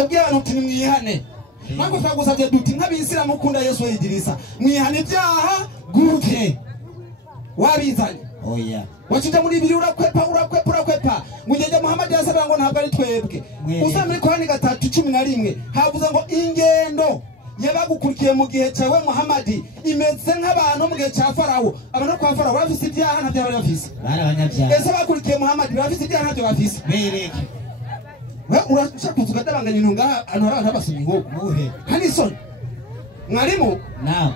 abantu uti mwihane nako twagusabye duti nk'abisiramu ukunda Yesu yidirisa mwihane ibyaha gute wabizanye oya wacita muri ibiri urakwepa ngujyeje Muhammad yasabira ngo ntabwo ari twebwe usa muri Korani 3:11 havuze ngo ingendo yabagukurikiye mu gihe cyawe Muhammad imeze nk'abantu mu gihe cya Farawo abantu kwa Farawo bafise ibyaha ntabyo bari bafise barabanyabyaha ese bakurikiye Muhammad bafise ibyaha ntabyo bafise bereke we urashaka kuzugadabanganya intunga abantu abasomye ngo muhe hani son mwarimu nawe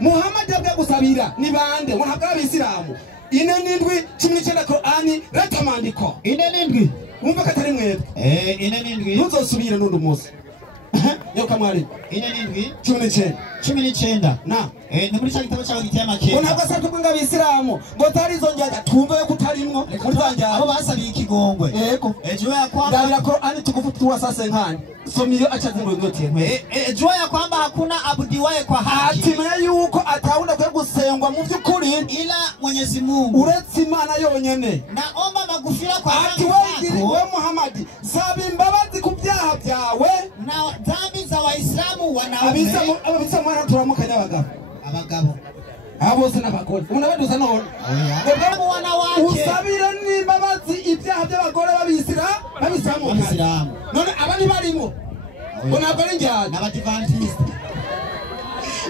Muhammad yabwe gusabira ni bande ngo ntabwo abisilamu 4:19 Korani ratamandiko 4:7 umva katari mwebwe 4:7 ntuzosubira n'undi munsi yoka mwari 4:19 na ni muri cya gitabo cyawe giteye amakere ntabwo asaka kwanga abisilamu ngo tari zonjyaga twumve yo kutarimwo mutanjya abo basabiye ikigongwe yego ejo yakwamba ndabira ko ani tukufutua sasa nkani somiyo achazingo ngote ejo yakwamba hakuna abudiwaye kwa haki atimenya yuko ataunda kwe gusengwa mu byukuri ila Mwenyezi Mungu uretse Imana yonyene naomba magufira kwa ati we Muhammad sabi imbabazi ku byaha byawe na dhambi za Waislamu wanaume abisa mwana turamukanya abagabo abose n'abagore umuntu baduza none ngo wanawake usabira n'imbabazi ibyaha by'abagore babisilamu none abandi barimo ngo ntabwo ari njyana n'abadivantiste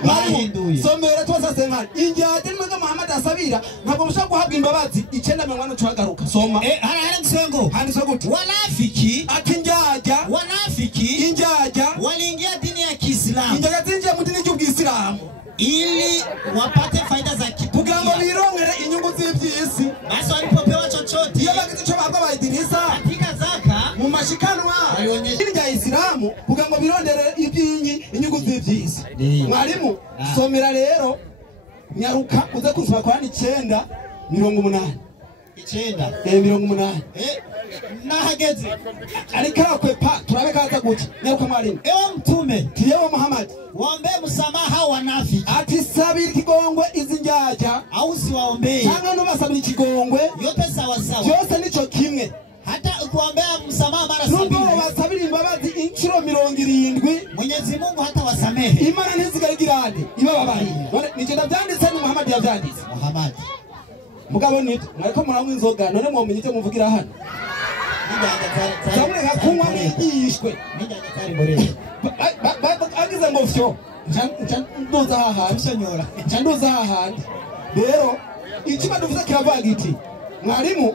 bahinduye somera twasase nkani injyana nimwe Muhammad asabira ntabwo mushaka guhabwa imbabazi 9 twagaruka soma hari nsengo handitse gute wanafiki ati njyaja wanafiki injyaja waliingia dini ya Kiislamu injyaja zinjiye mu dini y'Ubwisilamu ili wapate faida za kugira ngo birongere inyungu z'ibyisi basi walipopewa chochote iyo bagize icyo bahabwa bayidirisa katika zaka mu mashikanwa y'Islamu Islamu kugira ngo birondere ibyinyi inyungu z'ibyisi mwarimu somera rero nyaruka uze kusoma Korani 9:80 9:80 nahageze ariko akwepa turabe kaza gute nyaruka mwarimu ewe mtume tiyewe Muhammad waombe msamaha wanafiki ati sabira ikigongwe izi njyaja au siwaombee cyangwa nubasabira ikigongwe yote sawa sawa byose nico kimwe hata ukuombea msamaha mara 70 nubwo basabira imbabazi inshuro 70 Mwenyezi Mungu hata wasamehe Imana ntizigarigirane ibababaye nije ndabyanditse ni Muhammad yabyanditse Muhammad mugabo nito mwariko muranywa inzoga none mumenye icyo muvugira hano zamureka kunywa mwigishwe agize ngo vyo nduza hahandi rero ikiba duvuze kiravuga giti mwarimu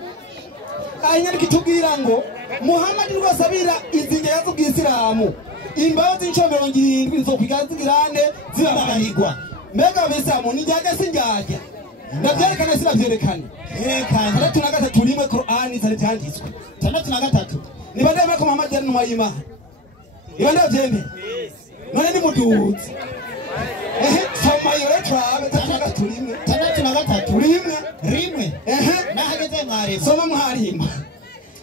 ahinyari kitubwira ngo Muhammad rwasabira izinge yaz'Ubwisilamu imbabazi inshuro 70 nzokwigazigirane zibabarirwa mbega abisilamu nijyaga sinjyaga ndabyerekana sinabyerekane yerekana 3 rimwe Korani zari byanditswe 3 niba ndema ko Muhammad yari numa y'Imana niba ndabyemeye none ni muduzi soma yore twabe 3 rimwe nahageze mwarimu soma mwarimu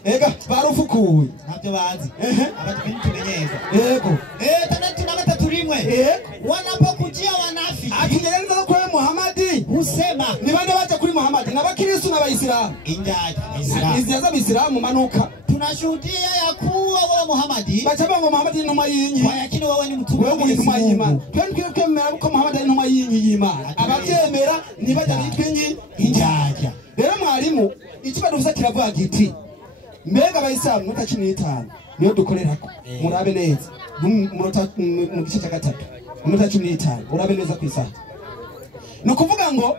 ega barufukuye ntabyo bazi abadivini tumenyeza yego 3 rimwe wanapokujia wanafiki akigenza ko Muhammad husema ni bande baje kuri Muhammad n'abakristo n'abayisilamu injaje iziyaza abisilamu manuka tunashuhudia ya kuwa wewe Muhammad bachaba ngo Muhammad ni numa yinyi lakini wewe ni mtume wewe ni numa y'Imana twende kwemera ko Muhammad ni numa yinyi y'Imana ababyemera ni baje bitwinyi injaje rero mwarimu ikiba duvuze kiravuga giti mbega abayisilamu 15 niyo dukorerako murabe neza mu gice cya 3 15 urabe neza kwisaha no kuvuga ngo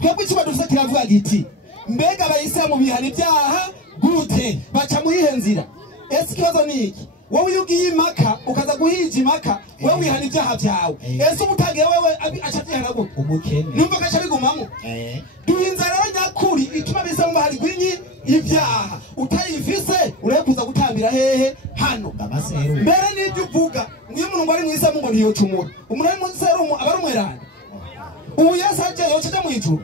twebwe ikiba duvuze kiravuga giti mbega abayisilamu bihana ibyaha gute baca muyihe nzira ese ikibazo ni iki wowe yugiye imaka ukaza guhija imaka wewe wihana ibyaha byawe ese umutagiye wewe acabyihana gute umukene numva gacha bigumamo duhinzara nyakuri ituma bisa bahari gwinyi ibyaha utayivise urekuza gutambira hehe hano mbere n'ibyo uvuga niyo umuntu ngo ari mwisa ngo niyo cumura umuntu ari mu serumu abarumwerana ubu yasaje yocaje mu ijuru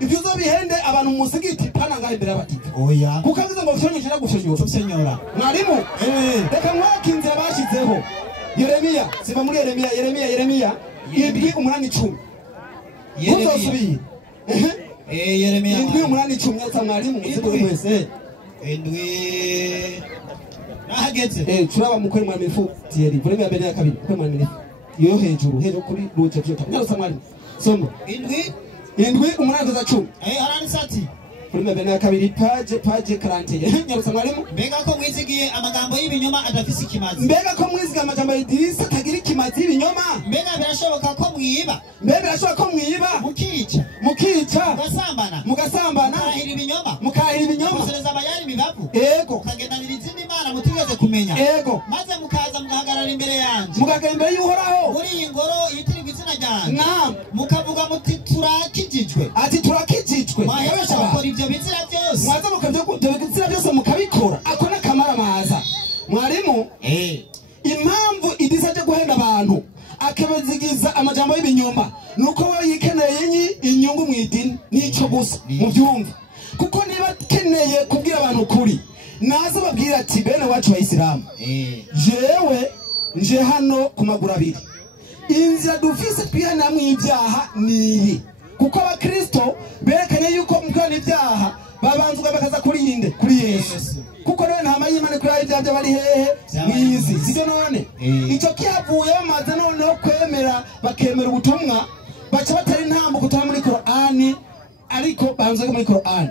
ibyo zo bihende abantu mu musigiti pana ngahe imbere y'abatiki oya kuko agize ngo vyonyeshera gushonyora mwarimu reka mwaka inzira bashizeho Yeremiya siba muri Yeremiya 7:8-10 uzosubira Yeremiya 7:8-10 yatsa mwarimu muzigo mwese nahageze turaba mukwe mwaminifu Thierry volume ya mbere ya kabiri mukwe mwaminifu yo hejuru kuri ruce byota nyarusa mwari somo indwi umunani za 10 arani sati volume ya mbere ya kabiri page 40 nyarusa mwarimu mbega ko mwizigiye amagambo y'ibinyoma adafise ikimazi mbega ko mwizigiye amajambo y'Idirisa tagira ikimazi y'ibinyoma mbega birashoboka ko mwiba mbega birashoboka ko mwiba mukica mugasambana mukahira ibinyoma musereza abayari mibavu ego kagendanira izindi mana mutigeze kumenya ego maze mukaza mugahagarara imbere yanje mugahagarara imbere y'Uhoraho muri iyi ngoro yitirirwa izina ryanje naam mukavuga muti turakijijwe ati turakijijwe mwahebesha gukora ibyo bizira byose mwaza mukabyo bizira byose mukabikora akona kamara maza mwarimu impamvu Idirisa cyo guhenda abantu akabazigiza amajambo y'ibinyoma nuko we yikeneye inyungu mu idini nico gusa mu byumva kuko niba keneye kubwira abantu kuri naza babwira ati bene wacu wa Islam jewe nje hano ku maguru abiri inzira dufise twihana mu ibyaha niyi kuko abakristo berekanye yuko mukana ibyaha babanzwa bakaza kuri inde kuri Yesu kuko rero nta mayimane kuri ibyaha bari hehe mwizi sibyo none icyo kihavuye bamaze noneho kwemera bakemera ubutumwa baca batari ntambo kutoha muri Qur'ani ariko banzwe muri Qur'ani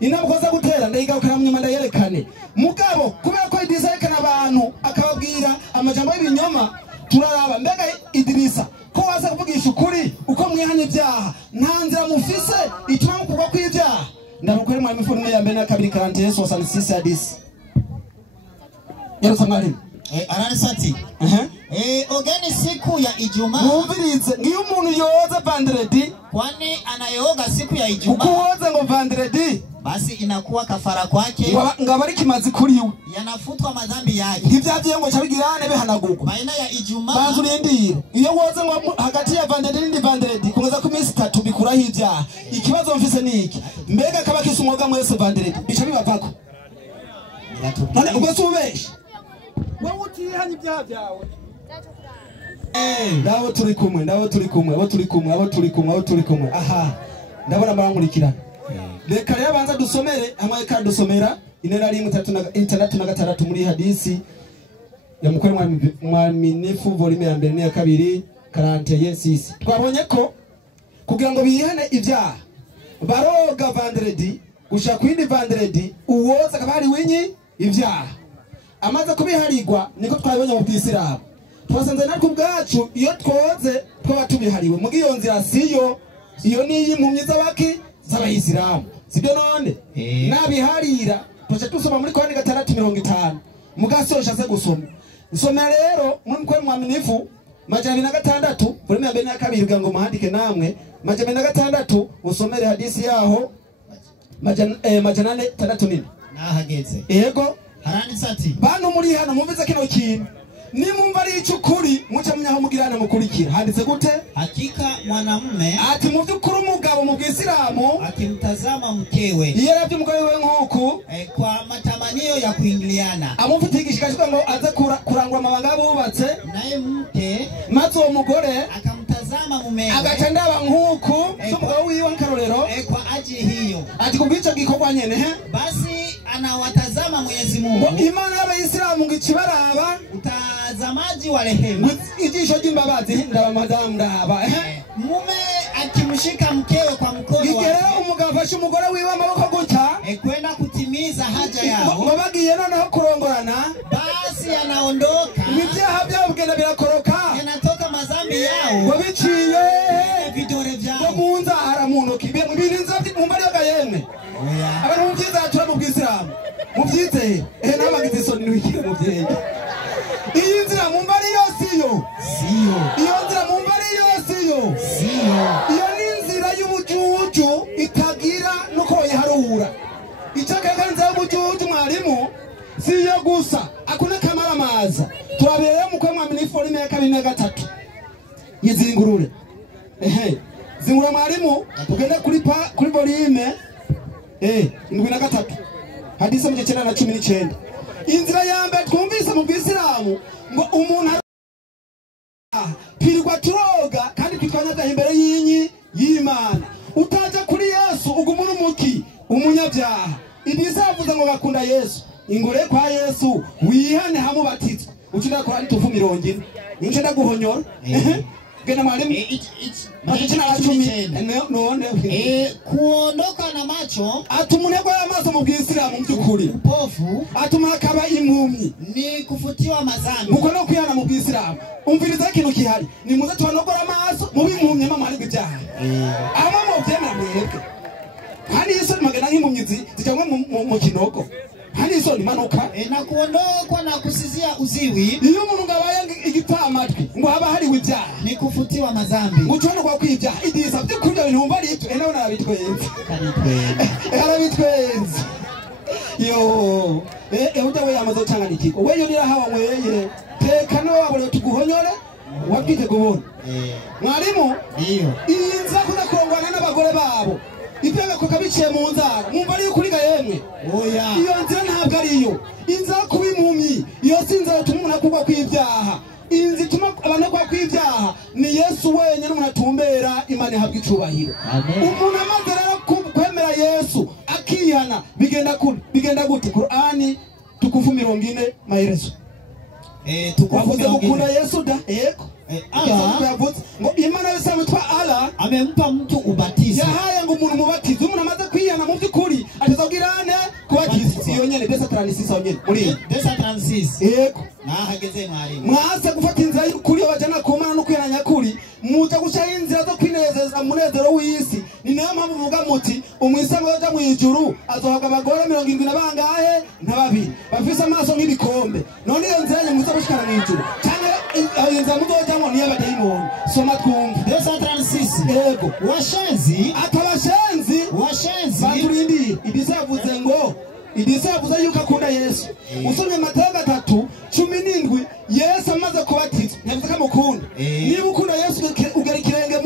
intabwo za gutera ndayigarukana mu nyuma ndayerekane mugabo kubera ko Idirisa yerekana abantu akababwira amajambo y'ibinyoma turaraba mbega Idirisa ko waza kuvugisha ukuri uko mwihana ibyaha nta nzira mufise ituma mukugwa kw'ibyaha ndabukore mu mifuno ya mbere na kabiri 41 66 hadisi yarusa mwarimu arani sati ogeni siku ya Ijumaa mubirize ngiyo umuntu yoza vendredi kwani anayoga siku ya Ijumaa ukuoza ngo vendredi basi inakuwa kafara kwake ngabari kimazi kuriwe yanafutwa madhambi yake ivyagiye ngo cabigirane bihanagurwa baina ya Ijumaa banzu rindire iyo woza ngo hagati ya vendredi n'indi vendredi kongeza ku minsi 3 bikuraho ibyaha ikibazo mfise niki mbega kaba kisumwoga mwese vendredi bica bibavako none ubwo subeshe wewe utihanye ibyaha byawe ndabo turi kumwe aha ndabona barankurikira reka rero banza dusomere hamwe kandi dusomera inera rimwe 3 muri hadisi ya mukwe mwaminifu volume ya mbere ya kabiri 41 twabonye ko kugira ngo bihane ibyaha baroga vendredi gushaka kwindi vendredi uwoza kabari winyi ibyaha amaze kubiharirwa niko twabonye mu Bwisiramu twasanze natwe ubwacu iyo twoze twaba tubihariwe mu giyo nzira siyo iyo ni impumyi z'abaki z'abayisilamu sibyo none nabiharira twaje tusoma muri Korani 6:50 mugasosha se gusoma nsoma rero muri mukwe mwaminifu majana 26 volume ya 2 ngo muhandike namwe majana 26 usomere hadisi yaho majana 4:6 nahageze yego arani sati bantu muri hano mumvize kino kintu nimumva ari icukuri muca munyaho mugirana mukurikira handitse gute hakika mwanamume ati mu by'ukuri umugabo mu Bwisiramu akimtazama mkewe yaravye umugore we nk'uku kwa matamanio ya kuingiliana amumvutigishikashwa ngo aze kurangwa amabanga bubatse naye mke maze uwo mugore akamtazama mumewe agaca ndaba nk'uku umugabo wiwe nkarorero kwa aji hiyo ati kubwico gikorwa nyene basi anawatazama Mwenyezi Mungu Imana y'Abayisilamu ngikibaraba utazamaji wa rehema ijisho ry'imbabazi ndaba madamu ndaba mume akimshika mkewe kwa mkono igere umugabo afashe umugore wiwe amaboko gutya kwenda kutimiza haja yao babagiye noneho kurongorana basi anaondoka ibyaha byabo bigenda birakoroka yanatoka mazambi yao wabiciye vidore vyao munza haramunoki ibintu nzavye mumba ryoga yemwe abantu muvyiza atura mu Bwisiramu muvyize n'abagize isoni n'ikire muvyeyi iyi nzira mumba ari yosiyo iyo nzira mumba ari yosiyo iyo ni inzira y'ubujuju itagira nuko yiharura icakaganza y'ubujuju mwarimu siyo gusa akuna kamara maza twabereye mukwe mwaminifu volume ya 2 yizingurure zingura mwarimu ugende kuri volume 7 hadisi mu 9:19 inzira ya mbere twumvise mu Bwisiramu ngo umuntu pirwa turoga kandi twitwanyaga imbere y'Imana utaje kuri Yesu ugumuna umuki umunyabyaha Idirisa avuze ngo gakunda Yesu ingore kwa Yesu wihane hamubatizwa ucira ko ari tufu 40 inje ndaguhonyora gena mwalimu machina la 10 none kuondoka na macho atumuneko ya maso mu bw'Islamu mbyukuri upofu atumakaba impumyi ni kufutiwa mazambi muko no kuyana mu bw'Islamu umviriza kintu kihari ni muze twanogora amaso mu bimpumye mama ari byaha aba mu byemera mwebwe hani Yesu magana nk'impumyi zijyangwa mu kinoko hani Yesu ni manuka na kuondokwa na kusizia uziwi iyo umuntu ngabaye igitamatwi ngo haba hari wibyaha ni kufutiwa mazambi mucono kwa kwibyaha idisa byo kurya ibintu umva ari ibyo nawe narabitwenze arabitwenze yo udawe yamaze cyangwa nikiko weyo nirahawa mweye teka no wabole tuguhonyore wabwite kubona mwarimu iyo inza kudakongwana n'abagore babo ibyaga ko kabiciye mu nzara mwumva ari kuri gayemwe oya iyo nzira ntabwo ari iyo inza kuba impumyi iyo sinza utuma umuntu akugwa kw'ibyaha inzi tuma abantu kwa kw'ibyaha ni Yesu wenyine umuntu atumbera Imana ihabwa icubahiro umuntu amaze rero kwemera Yesu akihana bigenda gute Qur'ani tukufu 40 maherezo tukufu gukunda Yesu da yego ngo Imana bisamu twa Allah amempa mtu ubatizo yahaya ngo umuntu mubatizo umuntu amaze kwihana mu byukuri atazogirane kubatiza iyo nyene desa 36 nyene muri desa 36 yego nahageze mwarimu mwase gufata inzira y'ukuri abajana kumana no kwiranya kuri muza gushaho inzira zo kwinezeza munezero w'isi ni nayo mpamvu muvuga muti umwisanga waja mu ijuru azohaga abagore 70 na bangahe n'ababiri bafise amaso nk'ibikombe none iyo nzira nye muza gushikana mu ijuru cyane inzira muzojamwo niyo abadayimoni soma twumva desa 36 yego washenzi washenzi baturindi ibisavuze ngo idisavuze yuko akunda Yesu usomye Matayo 3:17 Yesu amaze kubatizwa yavuze ko amukunda niba ukunda Yesu ugera ikirenge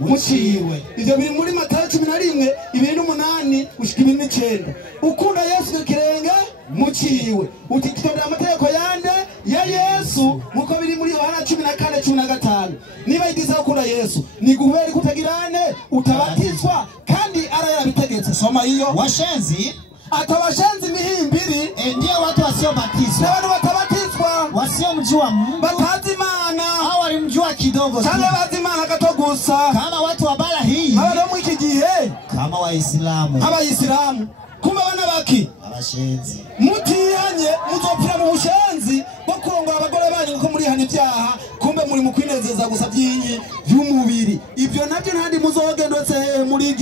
muciwe ivyo biri muri Matayo 11:8 ushika 9 ukunda Yesu ugera ikirenge muciwe utitondera amategeko yande ya Yesu muko biri muri Yohana 14:15 niba idisa ukunda Yesu ni guhera kutagirane utabatizwa kandi arayarabitegetse soma iyo washenzi atawashenzi mihimbiri ndio watu wasiobatizwa watu watabatizwa wasiomjua Mungu batazi Imana hao walimjua kidogo tu sana bazi Imana katogusa kama watu wa bara hii hao mu iki gihe kama waislamu abayisilamu kumbe bana baki abashenzi mutiyanye muzopfira mu bushenzi bwo kurongora abagore banyu ko muri hano ibyaha kumbe muri mu kwinezeza gusa byinyi by'umubiri ibyo nabyo ntandi muzogendetse muri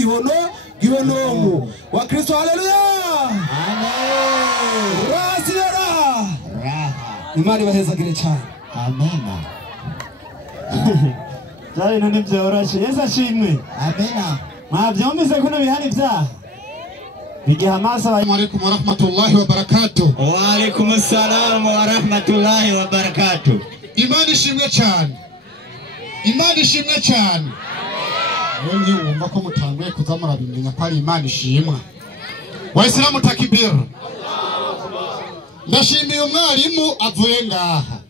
gihonomu wa Kristo haleluya amen raha Imana ibahezagire cyane amena Jai none byoroshe Yesu ashimwe amena mwabyumvise ko nabihari ibyaha bigiha amaso Assalamu alaikum wa rahmatullahi wa barakatuh. Wa alaikum assalam wa rahmatullahi wa barakatuh. Imana ishimwe cyane. Imana ishimwe cyane. Wengi wumva ko mutanguye kuzamura bimenya ko ari Imana ishimwa. Waislamu takbir. Ndashimiye umwarimu avuye ngaha.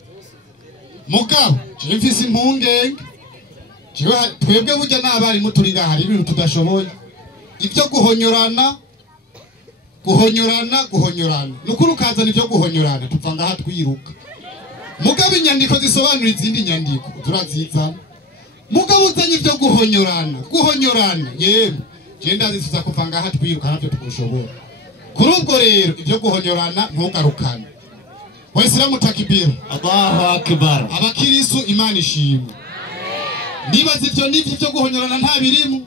Mugabo, mfise impungenge. Twebwe burya n'abarimu turi ngaha ari ibintu tudashoboye. Ibyo guhonyorana nukuri ukazana ibyo guhonyorana tupfa ngaha twiruka mugabo inyandiko zisobanura izindi nyandiko turazizana mugabo uzanye ibyo guhonyorana yewe genda zisuza kupfa ngaha twiruka nabyo tukushobora kuri ubwo rero ibyo guhonyorana ntugarukane Waislamu takbir Allahu akbar abakirisu Imana ishimwe nibaza ibyo n'ibyo byo guhonyorana nta birimo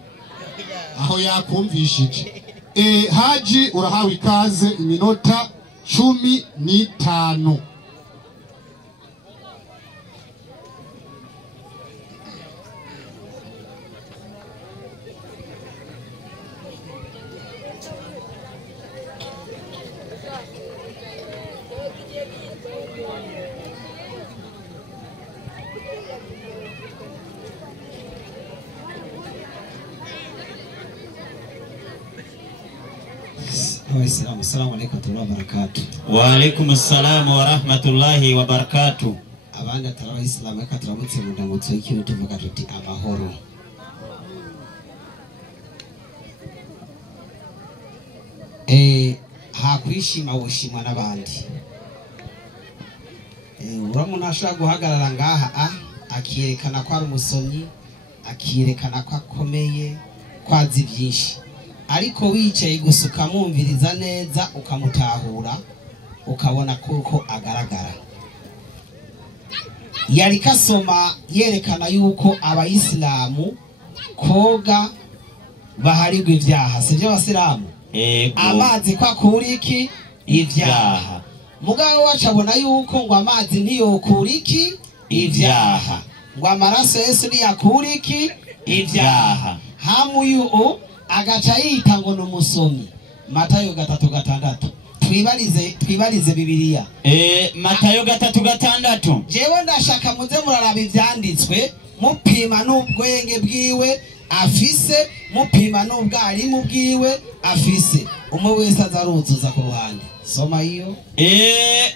aho yakumvishije Haji urahawe ikaze iminota 15 Assalamu alaikum wa barakatuh. Wa alaikum assalam wa rahmatullahi wa barakatuh. Abandi atarawa Islam akaturamutse mu ndamutso y'ikintu tuvuga tuti amahoro. hakwishima woshimwa n'abandi. Uramuna ashobora guhagarara ngaha akiyerekana ko ari umusomyi, akiyerekana ko akomeye, kwazi byinshi, ariko wicaye gusa ukamwumviriza neza ukamutahura ukabona kuko agaragara. Yari kasoma yerekana yuko abayisilamu koga baharirwa ivyaha, sivyo abasilamu? Amazi kwa kuriki ivyaha. Mugabo wacu abona yuko ngo amazi ntiyokuriki ivyaha, ngo amaraso Yesu niyakuriki ivyaha. Hamuyu agaca yita ngo n'umusomyi. Matayo 3:6. Twibarize Bibiliya. Matayo 3:6. Jewe ndashaka muze muraraba ivyanditswe, mupima n'ubwenge bwiwe afise, mupima n'ubwarimu bwiwe afise. Umwe wese azaruzuza ku ruhande. Soma iyo.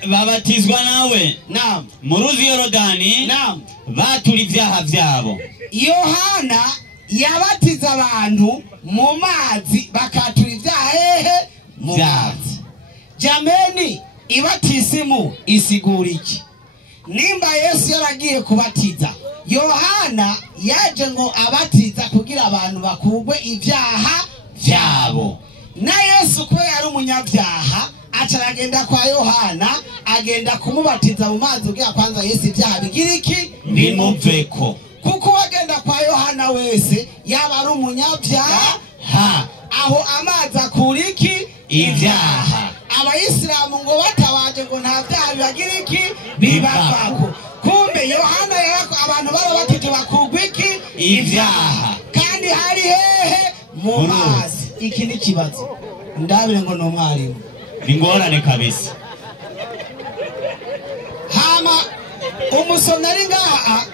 Babatizwa nawe. Naam. Mu ruzi Yorodani. Naam. Batura ivyaha vyabo. Yohana yabatiza abantu mu mazi bakatura ivyaha hehe? Mu mazi. Jameni, ibatisimu isigura iki? Nimba Yesu yaragiye kubatiza, Yohana yaje ngo abatiza kugira abantu bakugwe ivyaha vyabo. Na Yesu ko yari umunyabyaha, acaragenda kwa Yohana, agenda kumubatiza mu mazi kugira kwanza Yesu ivyaha bigira iki? Bimuveko. Kuko wagenda kwa Yohana wese yaba ari umunyabyaha, aho amazi akuriki ivyaha. Abayisilamu ngo batabaje ngo nta byaha bibagira iki? Bibavako. Kumbe Yohana yarako abantu barabatije bakugwa iki? Ivyaha. Kandi hari hehe? Mu mazi. Iki ni kibazo. Ndabire ngo no mwarimu. Bingorane kabisa. Hama umusomyi ngaha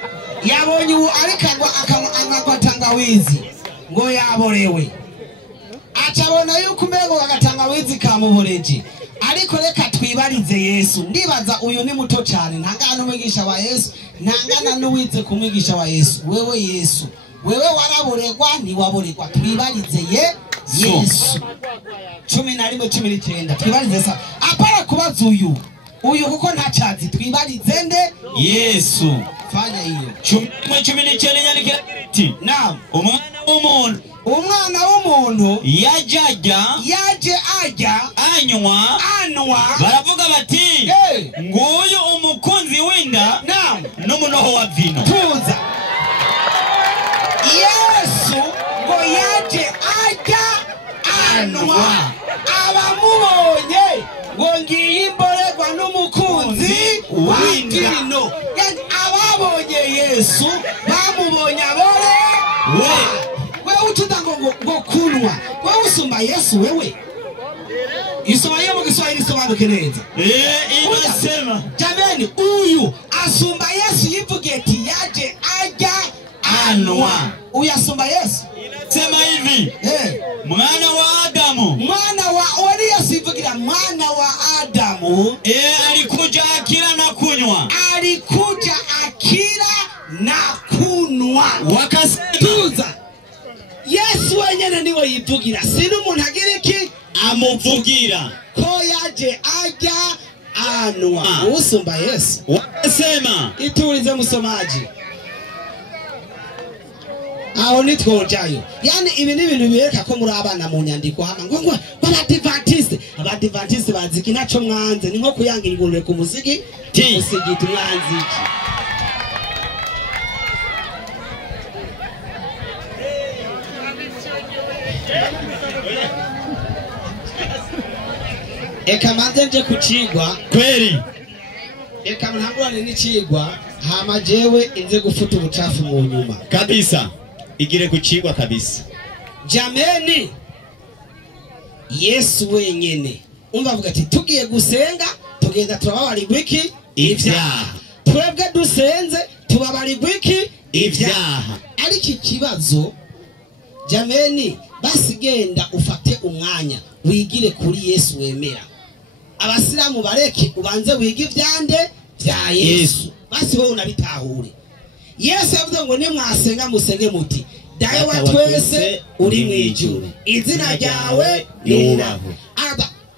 yabonye arikangwa akangwa tangawizi ngo yaborewe. Acabona yuko umego agatangawizi kamuboreje. Ariko reka twibarize Yesu. Ndibaza uyu ni muto cyane, ntangana n'umwigisha wa Yesu, ntangana n'uwize kumwigisha wa Yesu. Wewe Yesu, wewe waraboregwa ni waboregwa. Twibarize Yesu. 11:19. Twibarize sa. Apara kubaza uyu kuko ntacazi. Twibarize nde? Yesu. Fanya hiyo. 11:19 nyandikira ati, naam, umwana w'umuntu yaje ajya anywa baravuga bati nguyu umukunzi w'inda n'umunoho wa vino. Tuza. Yesu ngo yaje ajya anywa, abamubonye ngo ngiye imborerwa n'umukunzi wa vino. Yani ababonye Yesu bamubonye abore wewe utudango ngo kunwa. Wewe usumba Yesu wewe. Isoma yemo Kiswahili sobanduke neza. Inasema jameni uyu asumba Yesu yivugiye ati yaje ajya anywa. Uyu asumba Yesu. Inasema hivi. Mwana wa Adamu. Mwana wa Yesu yivugira mwana wa Adamu. Alikuja akila na kunywa. Alikuja akila na kunwa. Wakasema Yesu wenyene niwe yivugira, sinu umuntu agira iki? Amuvugira. Ko yaje ajya anywa. Usumba Yesu. Wakasema. Iturize musomaji. Aho nitwojayo. Yani ibi ni ibintu bireka ko muri abana mu nyandiko hama ngo abadivantiste baziki naco mwanze ni nko kuyangira ingurube ku musigi musigiti mwanzi iki. Eka manze nje kucigwa kweli. Eka ntangurane n'icigwa hama jewe inze gufuta ubucafu mu nyuma kabisa. Igire kucigwa kabisa. Jameni Yesu wenyene umva avuga ati tugiye gusenga tugenda turababarirwa iki? Ivyaha. Twebwe dusenze tubabarirwa iki? Ivyaha. Ariko ikibazo jameni basi genda ufate umwanya wigire kuri Yesu wemera. Abasilamu bareke ubanze wige ivyande vya Yesu. Basi wowe unabitahure. Yesu avuze ngo nimwasenga musenge muti dawe wa twese uri mwijuru, izina ryawe yubahwe.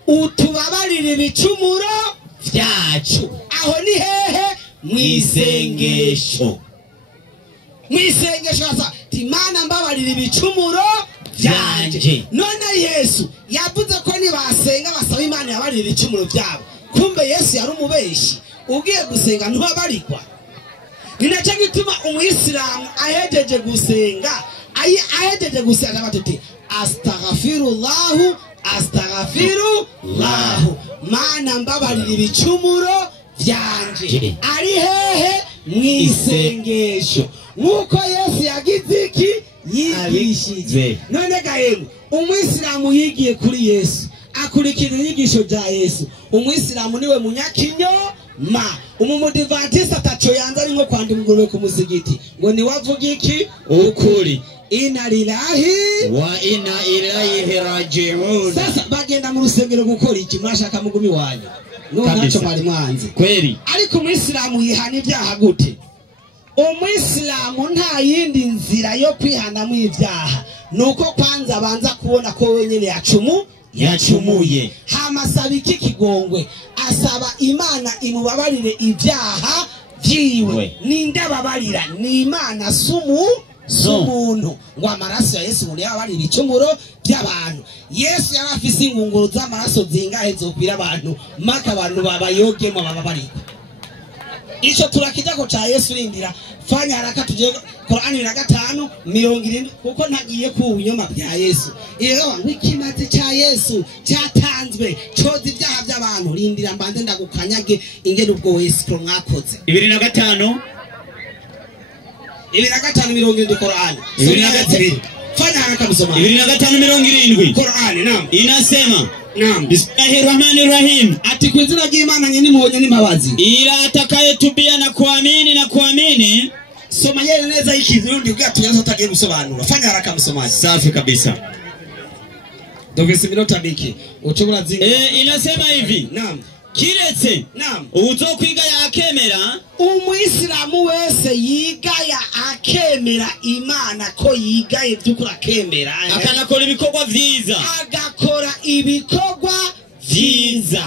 utubabarire ibicumuro vyacu. Aho ni hehe? Mwisengesho. Mwisengesho asa Imana mbabarire ibicumuro vyanje. None Yesu yavuze ko nibasenga basaba Imana yabarire ibicumuro vyabo. Kumbe Yesu yari umubeshi. Ugiye gusenga ntubabarikwa. Ninacho gituma umuyisilamu ahejeje gusenga ahejeje gusenga batuti astaghfirullahu astaghfirullahu, Mana mbabarira ibicumuro vyanje. Ari hehe? Mwisengesho. Nuko Yesu yagize iki? Yigishije. None gahemu umuyisilamu yigiye kuri Yesu akurikira inyigisho za Yesu. Umuyisilamu niwe munyakinyo ma umumudivantista ataco yanza ari nko kwandika ingurube ku musigiti ngo ni wavuga iki? Ukuri. Inna lillahi wa inna ilaihi raji'un. Sasa bagenda mu rusengero gukora iki? Mwashaka mugumi wanyu naco mwari mwanze kweri. Ariko umuyisilamu yihana ibyaha gute? Umuyisilamu nta yindi nzira yo kwihana mu ibyaha nuko kwanza banza kubona ko wenyene yacumuye. Hamasaba iki kigongwe? Asaba Imana imubabarire ibyaha vyiwe. Ninde ababarira? Ni Imana sumuntu. Ngo amaraso ya Yesu ngo yababarira ibicumuro by'abantu. Yesu yarafise ingunguru z'amaraso zingahe zokwira abantu maka abantu babayogemo bababarika. Ico turakijako cha Yesu rindira fanya haraka tuje Qur'ani 5:70 kuko ntagiye ku binyoma bya Yesu. Iyo wikimaze cha Yesu cyatanzwe cozi ibyaha by'abantu rindira mbanze ndagukanyage ingene ubwo Yesu ko mwakoze. 2:5 Qur'ani 2:2 fanya haraka msoma 2:5 Qur'ani naam inasema naam Bismillahirrahmanirrahim ati kwa jina la Imana nyeni mwenye ni mawazi ila atakayetubia na kuamini soma yeye neza hiki ndio tuanze tutagiye gusobanura fanya haraka msomaji safi kabisa donc siminota biki uchobora zinga inasema hivi naam kiretse naam uzokwiga yakemera umuyisilamu wese yigaya akemera Imana ko yigaye byukura akemera akanakora ibikorwa vyiza agakora ibikorwa vyiza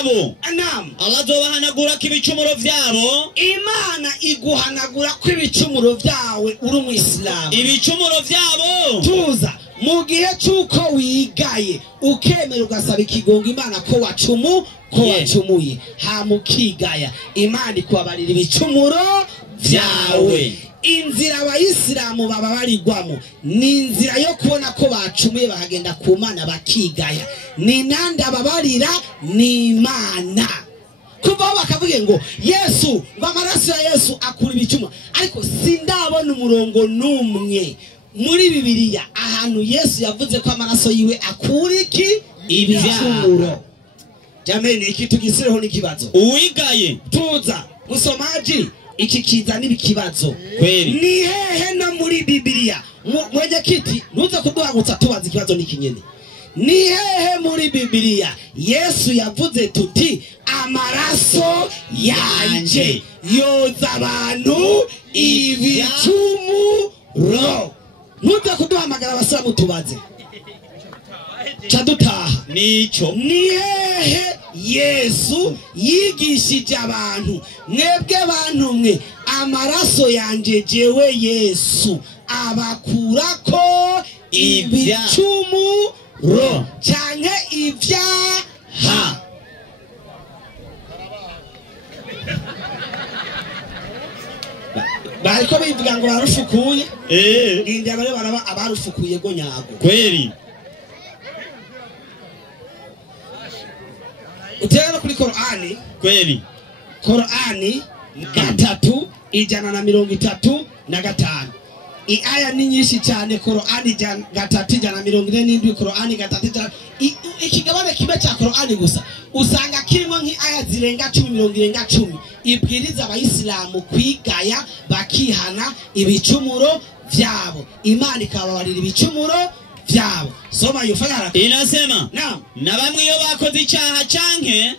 abo naam Allah zobahanagura kibicumuro vyabo. Imana iguhanagura kwibicumuro vyawe uri umuyisilamu. Ibicumuro vyabo tuza mu gihe cyuko wigaye ukemera ugasaba ikigongo Imana ko wacumuye hamukigaya Imana ikubabarira ibicumuro vyawe. Inzira abayisilamu bababarirwamo ni inzira yo kubona ko bacumuye bahagenda ku Mana bakigaya. Ni nande ababarira? Ni Imana. Kuba bakavuge ngo Yesu ngo amaraso ya Yesu akura ibicumuro, ariko sindabona umurongo numwe muri Bibiliya ahantu Yesu yavuze ko amaraso yiwe akura iki? Ibicumuro. Jameni iki tugisireho n'ikibazo. Uwigaye tuza musomaji iki kiza n'ibikibazo kweli. Ni hehe na muri Bibiliya mwenye kiti nuza kuduhagutsa tubaza ikibazo n'ikinyene. Ni hehe muri Bibiliya Yesu yavuze tuti amaraso yanje yoza abantu ibicumuro? Nuza kuduhamagara abasiramu tubaze cadutaha nico. Ni hehe Yesu yigishije abantu mwebwe bantu mwe amaraso yanje jewe Yesu abakurako ibicumuro canke ibyaha? bariko bivuga ngo barufukuye indi abare baraba abarufukuye go nyago kweli. Utera kuri Qur'ani kweli. Qur'ani 3:135 aya ni nyinshi cyane. Qur'ani 3:147 Qur'ani 3 ikigabane kibe cya Qur'ani gusa usanga kirimo nk'aya zirenga 10 ibwiriza abayisilamu kwigaya bakihana ibicumuro vyabo. Imana ikababarira ibicumuro vyabo. soma iyo fanya inasema naam na bamwe iyo bakoze icyaha canke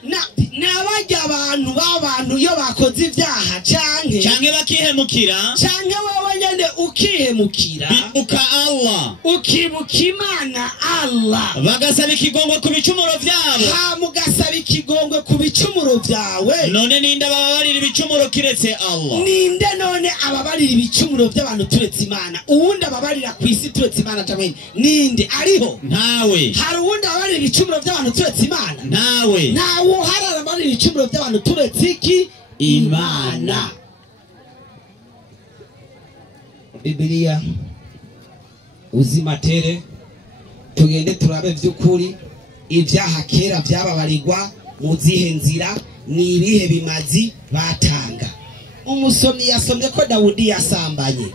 n'abajya abantu iyo bakoze ibyaha canke bakihemukira canke wewe nyene ukihemukira bibuka Allah ukibuka Imana Allah bagasaba ikigongwe ku bicumuro vyabo mugasaba ikigongwe ku bicumuro vyawe none ninde ababarira ibicumuro kiretse Allah ninde none ababarira ibicumuro by'abantu turetse Imana uwundi ababarira ku isi turetse Imana jamwe ninde ariho ntawe hari uwundi ababarira ibicumuro by'abantu turetse Imana ntawe hari ababarira ibicumuro by'abantu turetse iki Imana Biblia uzima tere tugende turabe vy'ukuri ibyaha kera byababarirwa mu zihe nzira ni ibihe bimazi batanga umusomyi yasomye ko Dawudi yasambanye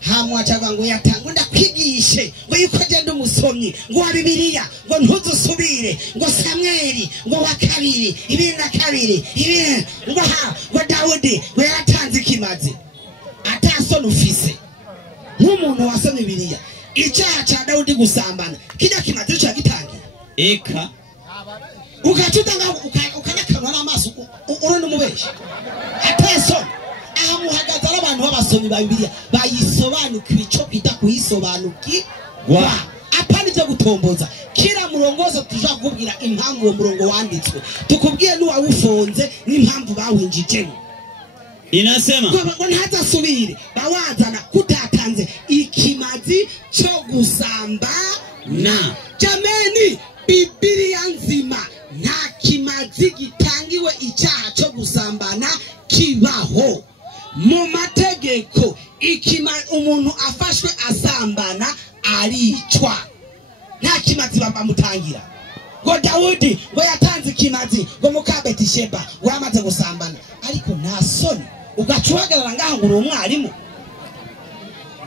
hamwacaga ngo yatanga ndakwigishe ngo yuko agenda umusomyi ngo wa Bibiliya ngo ntuzusubire ngo Samweli ngo wa kabiri ibindi na kabiri ibindi ngo Dawudi ngo yaratanze ikimazi atasoni ufise nk'umuntu wasomye Bibiliya icyaha cya Dawudi gusambana kijya kimazi cyo gitangira eka ukacutanga ukanakanwa n'amaso uri n'umubeshi atasoni aha muhagaze abantu b'abasomyi ba Bibiliya bayisobanukiwe icyo kwita kuyisobanukirwa apana ibyo gutomboza kira murongozo tuja kukubwira impamvu uwo murongo wanditswe tukubwiye n'uwawufonze n'impamvu bawinjijemo inasema ngo ntazasubire bawazana kutatanze ikimazi cyo gusambana jameni Bibiliya nzima nta kimazi gitangiwe icyaha cyo gusambana kibaho mu mategeko umuntu afashwe asambana aricwa nta kimazi bamutangira ngo Dawudi ngo yatanze ikimazi ngo Mukabetisheba wamaze gusambana ariko nta soni ugacuhagarara ngaho ngo uri umwarimu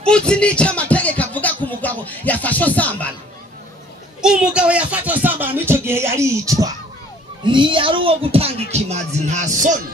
uzi n'icyo amategeko avuga ku mugabo yafashwe asambana umugabo yafatwa asambana muri icyo gihe yaricwa ntiyari uwo gutanga ikimazi nta soni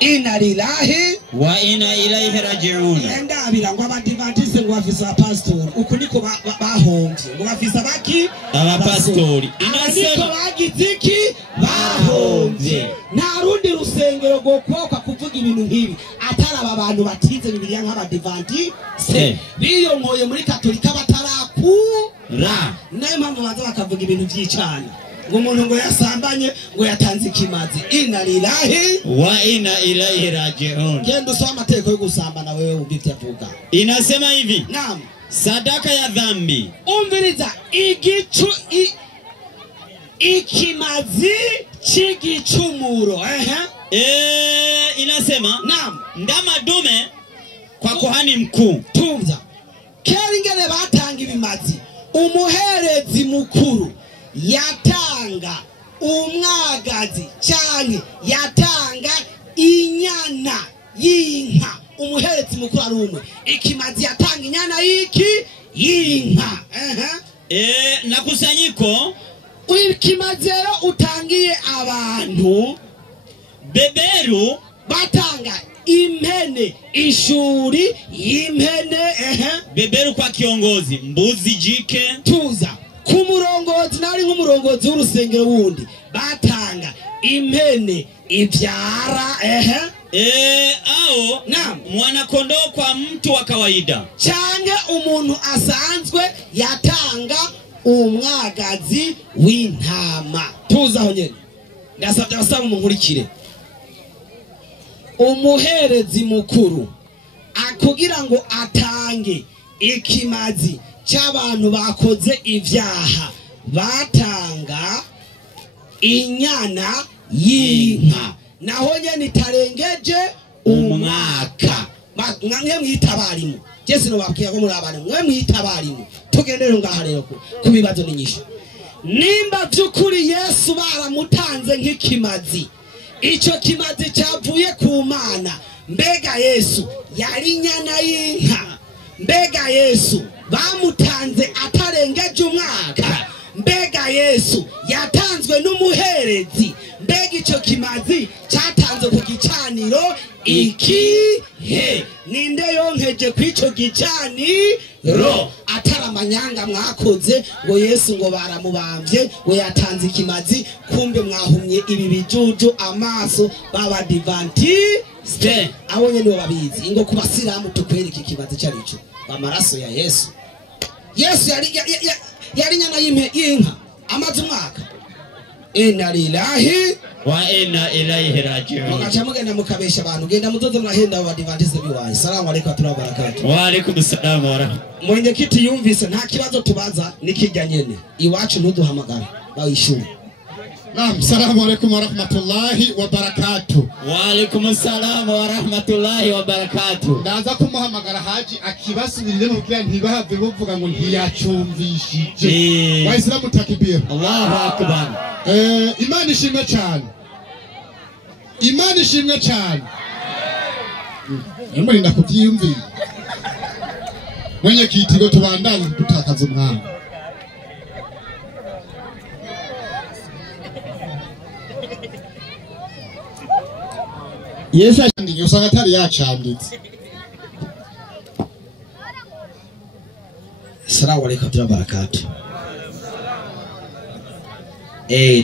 Inna lillahi wa inna ilaihi raji'un ndabira ngo abadivantiste ngo bafisa pastor uko niko bahomvye ngo bafisa baki abapastori inasema bagiziki bahomvye nta rundi rusengero go kwoka kuvuga ibintu nkibi atari aba bantu batize Bibiliya nk'abadivantiste biyonkoye muri katolika batarakura nayo mpamvu baza bakavuga ibintu by'icana ngo umuntu ngo yasambanye ngo yatanze ikimazi inna lillahi wa inna ilaihi raji'un genda usoma amategeko yo gusambana wewe ubivye avuga inasema hivi naam sadaka ya dhambi umviriza ikimazi c'igicumuro inasema naam ndama dume kwa kuhani mkuu tumza kera ingene batanga ibimazi umuherezi mukuru yatanga umwagazi cyane yatanga inyana y'inka umuherezi mukuru ari umwe ikimazi yatanga inyana y'inka na kusanyiko ikimazi rero utangiye abantu beberu batanga impene ishuri y'impene beberu kwa kiongozi mbuzi jike tuza ku murongozi nari nk'umurongozi w'urusengero wundi batanga impene ibyara au mwana kondoo kwa mtu wa kawaida cyane umuntu asanzwe yatanga umwagazi w'intama tuzaho nyene ndasabye abasaba umunkurikire umuherezi mukuru akugira ngo atange ikimazi cy'abantu bakoze ibyaha batanga inyana y'inka naho nyene itarengeje umwaka mwe mwitabarimu Jese no babwiye ko muri abantu mwe mwitabarimu tugendere ngaha rero ku bibazo n'inyisho nimba by'ukuri Yesu baramutanze nk'ikimazi icyo kimazi cyavuye ku Mana mbega Yesu yari inyana y'inka mbega Yesu bamutanze atarengeje umwaka mbega Yesu yatanzwe n'umuherezi mbega icyo kimazi cyatanze ku gicaniro ikihe ninde yonkeje kwico gicaniro atari amanyanga mwakoze ngo Yesu ngo baramubambye ngo yatanze ikimazi kumbe mwahumye ibi bijuju amaso b'abadivantiste abo nyene bo babizi ngo kubasiramu tukwereka ikimazi cyarico amaraso ya Yesu. Yesu yari nyana y'inka amaze umwaka. Inna lillahi wa inna ilaihi raji'un. Mugaca mugenda mukabesha abantu genda muzoze mwahenda abo badivantiste biwaye. Salamu alaykum wa barakatuh. Wa alaykum assalam wa rahmatullahi. Mwenyekiti yumvise nta kibazo tubaza nikijya nyene iwacu ntuduhamagara bayishuri. Naam, salamu alaykum wa rahmatullahi wa barakatuh. Wa alaykum assalam wa rahmatullahi wa barakatuh. Ndaza kumuhamagara haji akibasubirire n'ubwira ntibahave buvuga ngo ntiyacumvishije. Waislamu takbir. Allahu akbar. Imana ishimwe cyane. Imana ishimwe cyane. Yamuri ndakuvyiyumvira. Mwenyekiti ngo tubandanye gutakaza umwanya. Yesu ashandi usanga atari yacanditse. Assalamu alaykum wa barakatuh.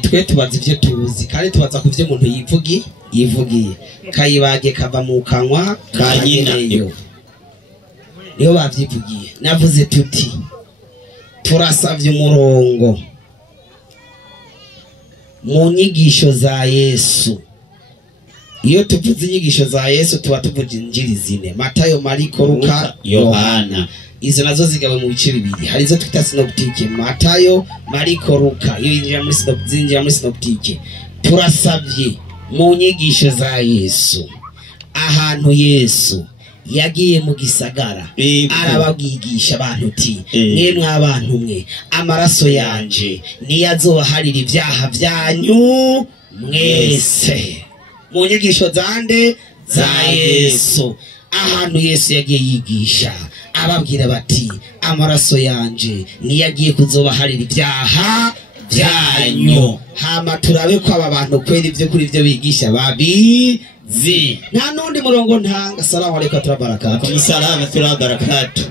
Twe tubaza ivyo tuzi kandi tubaza kuvyo umuntu yivugiye kayibage kava mu kanwa ka nyineyo niyo bavyivugiye. Navuze tuti turasavye umurongo mu nyigisho za Yesu. Iyo tuvuze inyigisho za Yesu tuba tuvuze injili zine: Matayo, Mariko, Luka, Yohana. Izo nazo zigawe mu bice bibiri. Hari izo twita synoptique: Matayo, Mariko, Luka. Iyo yinjira muri synoptique. Turasavye mu nyigisho za Yesu ahantu Yesu yagiye mu gisagara arababwigisha abantu uti mwemwe abantu mwe amaraso yanje niyo azobaharira ibyaha byanyu mwese. Mu nyigisho zande za Yesu ahantu Yesu yagiye yigisha ababwira bati amaraso yanje niyo agiye kuzobaharira ibyaha byanyu. Hama turabe ko aba bantu kwera ivyo kuri ivyo bigisha babizi. Nta nundi murongo ntanga. Assalamu alaykum wa barakatuh. Assalamu alaykum wa barakatuh.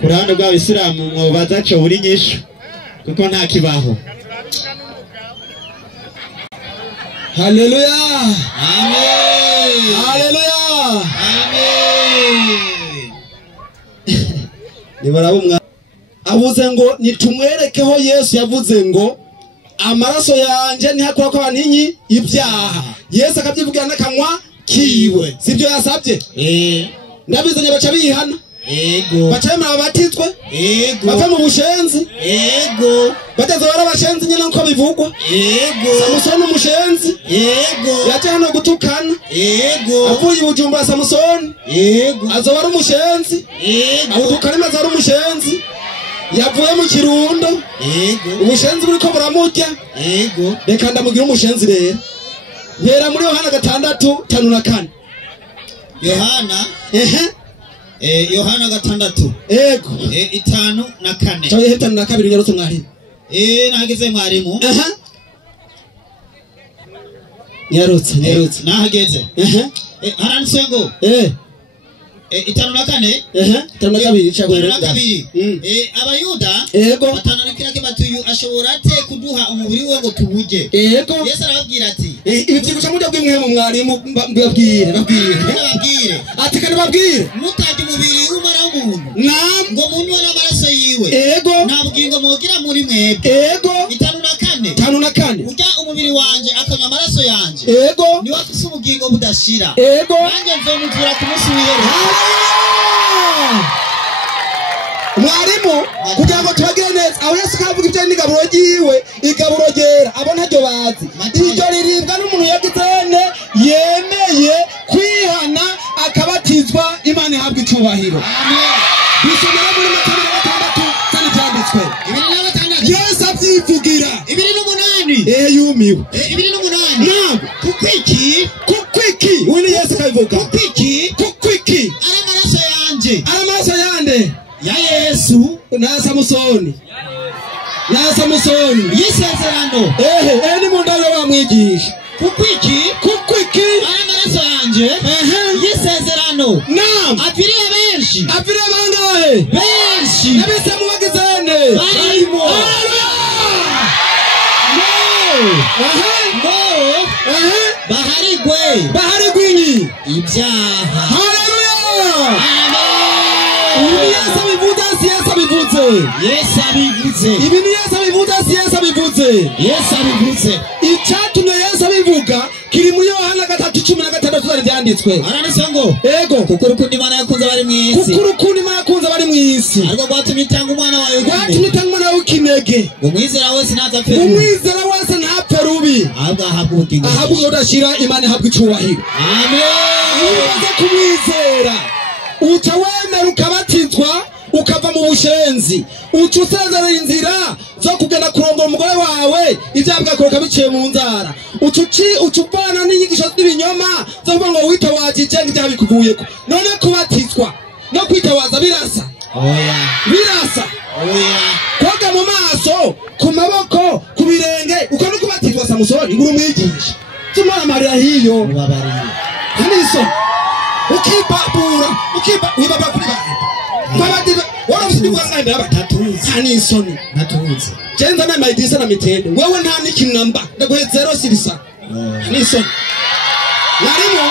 Kurano bwa Islamu mwobaza cyo buri nyisho kuko nta kibaho. Haleluya. Amen. Haleluya. Amen. Nibarabumwa avuze ngo nitumwerekeho Yesu yavuze ngo amaraso yanje ntihakora ko abaninyi ibyaha. Yesu akabyivugira n'akanwa kiwe. Sibyo yasabye? Ndabizanye baca bihana. Ego. Bacayemera abatitwe. Ego. Bava mu bushenzi. Ego. Batazora abashenzi nyine nko bivugwa. Ego. Samusoni umushenzi. Ego. Yaje hano gutukana. Ego. Avuye Bujumbura Samusoni. Ego. Azoba ari umushenzi. Ego. Abutukana maze ari umushenzi. Yavuye mu Kirundo. Ego. Ubushenzi buriko buramurya. Ego. Reka ndamugira umushenzi rero. Ntera muri Yohana 6:5-4. Yohana. Yohana 6. Ego. 5-4. Cyo 5-2 nyarutse mwarimu. Nahageze mwarimu. Nyarutse. Nahageze. Haranditse ngo 5-4. 5-2 cyagwera. Abayuda Ego. batananukira ke batuyu ashobora ate kuduha umubiri we ngo tuwuje. Ego. Yesu arababwira ati ibyo guca mujya bwimwe mu mwarimu babwire. Ati kandi babwire. Mutajya umubiri w'umara w'umuntu. Naam. Ngo munywe n'amaraso yiwe. Ego. Nta bugingo mugira muri mwebwe. Ego. 5-4. Ujya umubiri wanje akanywa amaraso yanje. Ego. Niwe afise ubugingo budashira. Ego. Nanjye nzomuvura ku munsi w'Iherezo. Mwarimu kugira ngo tubagire neza aho Yesu kavuga ibyo n'igaburo giwe igaburo gera abo ntacyo bazi. Iryo riribwa n'umuntu yagizene yemeye kwihana akabatizwa Imana ihabwa icyubahiro. Amen. Bisomera muri Matayo 6 cyane cyanditswe. 2:6. Yesu abyivugira. 2:8. Yumiwe. 2:8. Naam. Kukwiki. Wini Yesu kabivuga. Kukwiki. Amaraso yanje. Amaraso yande. Ya Yesu na Samusoni. ya Samusoni y'isezerano. ni mundayo bamwigisha Kuko iki amaraso yanje y'isezerano apfiriye benshi. apfiriye bangahe? Benshi nabise mu bagizane barimo. baharigwe inyi ibyaha. haleluya. Amen. Yesu abivuze si Yesu abivuze. Yesu abivuze. Ibi ni Yesu abivuze si Yesu abivuze. Yesu abivuze. Icyatumye Yesu abivuga kiri mu Yohana 3:16 zari byanditswe. Aranditse ngo ego kuko urukundo Imana yakunze abari mu isi. kuko urukundo Imana yakunze abari mu isi. Ariko gwatumye itanga umwana wayo gwatumye itanga umwana wayo w'ikinege. Umwizera wese ntazapfe. umwizera wese ntapfe rubi. ahubwo ahabwa ubugingo. ahabwa udashira Imana ihabwa icyubahiro. Amen. umaze kumwizera uca wemera ukabatizwa ukava mu bushenzi uca usezerera inzira zo kugenda kurongora umugore wawe ibyaha bigakoroka biciye mu nzara uca uvana n'inyigisho z'ibinyoma zo kuvuga ngo witawaje cyangwa ibyaha bikuvuyeko. none kubatizwa no kwitawaza birasa birasa koga mu maso ku maboko ku birenge uko no kubatizwa Samusoni nguru umwigisha tumara Maria hiyo kaniso ukipapura wibaba kuri babadi wala usidikwanga imbere abatatu kanisoni natuze jenza na maidisa na mitende wewe nta n'ikinamba ndaguhe 0 sirisa kanisoni narimo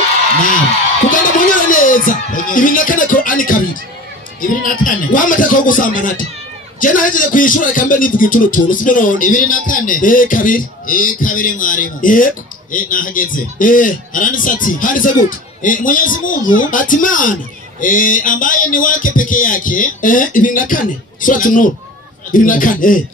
kuganda munyara neza ibi nakane ko ani kabiri ibiri nakane wamataka ko gusamba nata jena hejeje kwishura kambe nivuga ituno tuntu sibyo none ibiri nakane kabiri mwarimu yego nahageze aranditse ati handitse gute Mwenyezi Mungu ati Mana ambaye ni wake peke yake 24 sura Nur 24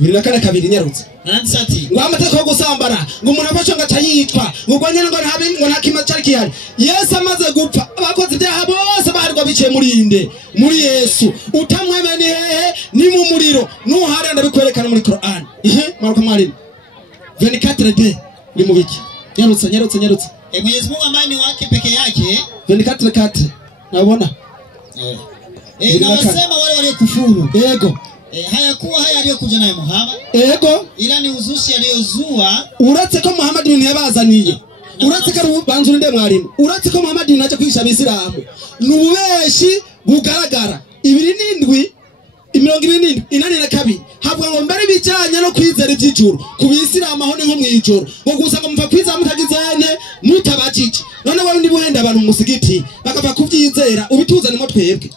24 kabiri nyarutse aranditse ati ngo amateka yo gusambara ngo umuntu afashe ngo atayitwa ngo gwanyana ngo ntabe ngo nta kima cyari kihari. Yesu amaze gupfa abakoze ibyaha bose baharwa biciye muri Yesu utamwemeye ni hehe ni mu muriro nuhari ndabikwerekana muri Qur'an maruka mwari 24 ni mu biki nyarutse Mwenyezi Mungu ambaye ni wake peke yake 24 naona na wasema wale waliokufuru ego hayakuwa haya aliyokuja naye Muhammad ego ila ni uzushi aliyozua. uretse ko Muhammad ibintu yabazaniye uretse ko banzuri nde mwarimu uretse ko Muhammad naje kwisha abisilamu nubeshi bugaragara 27 22 havuga ngo mbere bijanye no kwizera iby'ijuru kubisilamu aho ni nko mwijoro ngo gusa ngo mva kwiza mutagizane mutabacike. none wawe ndi buhenda abantu mu musigiti bakava kubyizera ubituzane mo twebwe.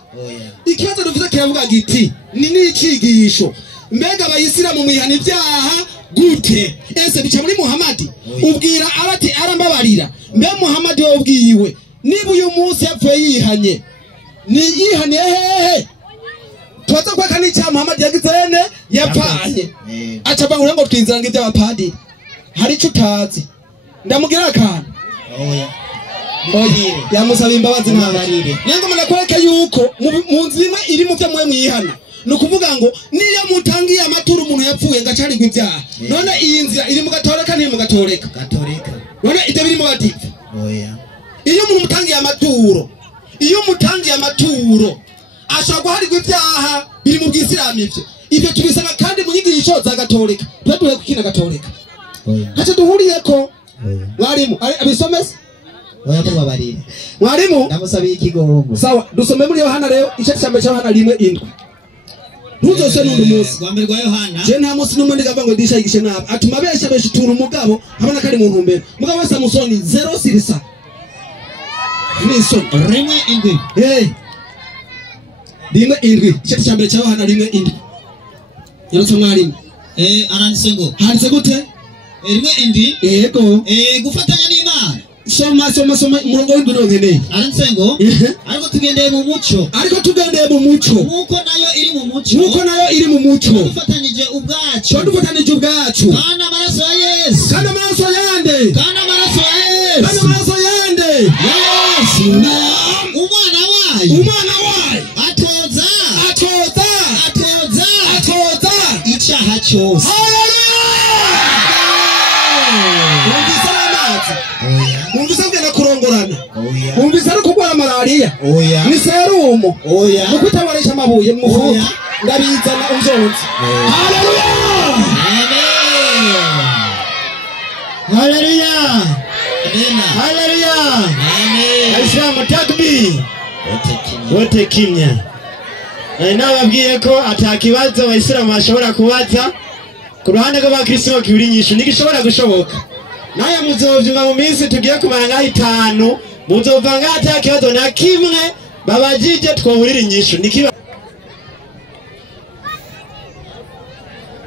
ikibazo dufite kiravuga giti ni n'icigisho mbega abayisilamu mwihana ibyaha gute ese bica muri Muhammad ubwira abati arambabarira mbe Muhammad we ubwiwe niba uyu munsi yapfuye yihanye ni yihanye hehe tuwaza kwa kani cha Muhammad yagizene yapanye acabangura ngo twinzira ngibya abapadiri hari cutazi ndamugira akana oye yamusaba imbabazi n'abarire nango munakwereka yuko mu nzima iri mu byo mwe mwihana nukuvuga ngo niyo mutangiye amaturu umuntu yapfuye ngacarirwa ibyaha none iyi nzira iri mu gatoreka ni mu gatoreka none ite biri mu badive iyo umuntu mutangiye amaturo ashaka guharirwa ibyaha biri mu bw'Isilamu ibyo tubisanga kandi mu nyigisho za gatoreka tuduhe kukina gatoreka hace duhuriye ko mwarimu abisomese mwarimu ndamusabiye ikigongo sawa dusome muri Yohana rero icyatsi cyambe cyo Yohana 1:7 ntuzose n'undi munsi rwambere rwa Yohana je nta munsi n'umwe ndikava ngo ndisha yigishe nabi atuma besha tura umugabo habona kari mu ntumbero mugabo wese Samusoni 0 sirisa niso rimwe indwi rimwe indwi icyatsi cyambe cyo Yohana 1:7 yarutse mwarimu aranditse ngo handitse gute rimwe indwi yego gufatanya n'Imana soma murongo w'induro ngene aranditse ngo ariko tugendeye mu muco nkuko nayo iri mu muco dufatanije ubwacu kandi amaraso ya Yesu Yesu umwana wayo atoza icyaha cyose. Umvisa ngena kurongorana umvisa ari kugwara malaria ni serumo mukutabarisha amabuye mufuka ndabizana uvyonze. Haleluya! Haleluya! Haleluya! Waislamu takbir. Wote kimya. Nababwiye ko atakibazo Waislamu bashobora kubaza ku ruhande rw'abakristo kibiri nyishu nigishobora gushoboka. Naye muzovyumva mu minsi tugiye kumanga 5 muzovanga atakibazo na kimwe babajije twahurira inyishu nikiba.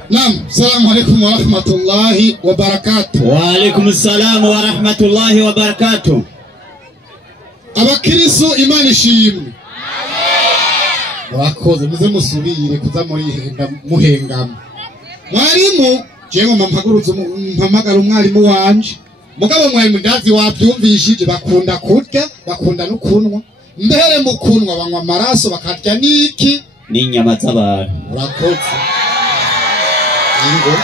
Naam, salamu alaykum wa rahmatullahi wa barakatuh. Wa alaykum salam wa rahmatullahi wa barakatuh. Abakristo Imana ishimwe. Murakoze muze musubire kuza muri muhengama. Mwarimu jewe mpamagara umwarimu wanje. Mugabo mwarimu ndazi wabyumvishije bakunda kurya, bakunda no kunwa. Mbere mu kunwa banywa amaraso bakarya niki n'inyama z'abantu. Murakoze. Ingo.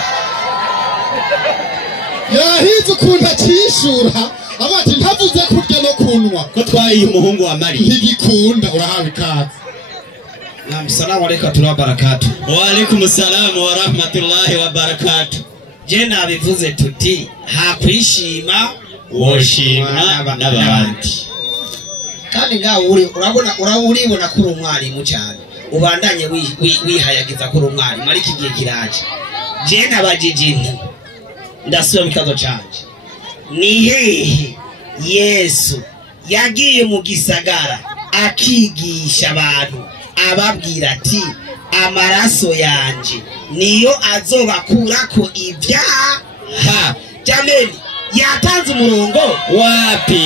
Yahize ukunda cyishura. Abati ntavuze kurya no kunwa. Ko twayiye umuhungu wa Mari. Ntigikunda urahawe ikaze. Naam, salamu alaykum wa barakatuh. Wa alaykum salam wa rahmatullahi wa barakatuh. Je nabivuze tuti hakwishima woshimwa n'abandi. Kandi ngaho urabona kuri umwarimu cyane. Ubandanye wihayagiza kuri umwarimu ariko igihe kiraje. Je nabajije nti ndasubira mu kazo canje. Ni hehe Yesu yagiye mu gisagara akigisha abantu ababwira ati amaraso yanje niyo azobakurako ibyaha. Jameni yatanze umurongo wapi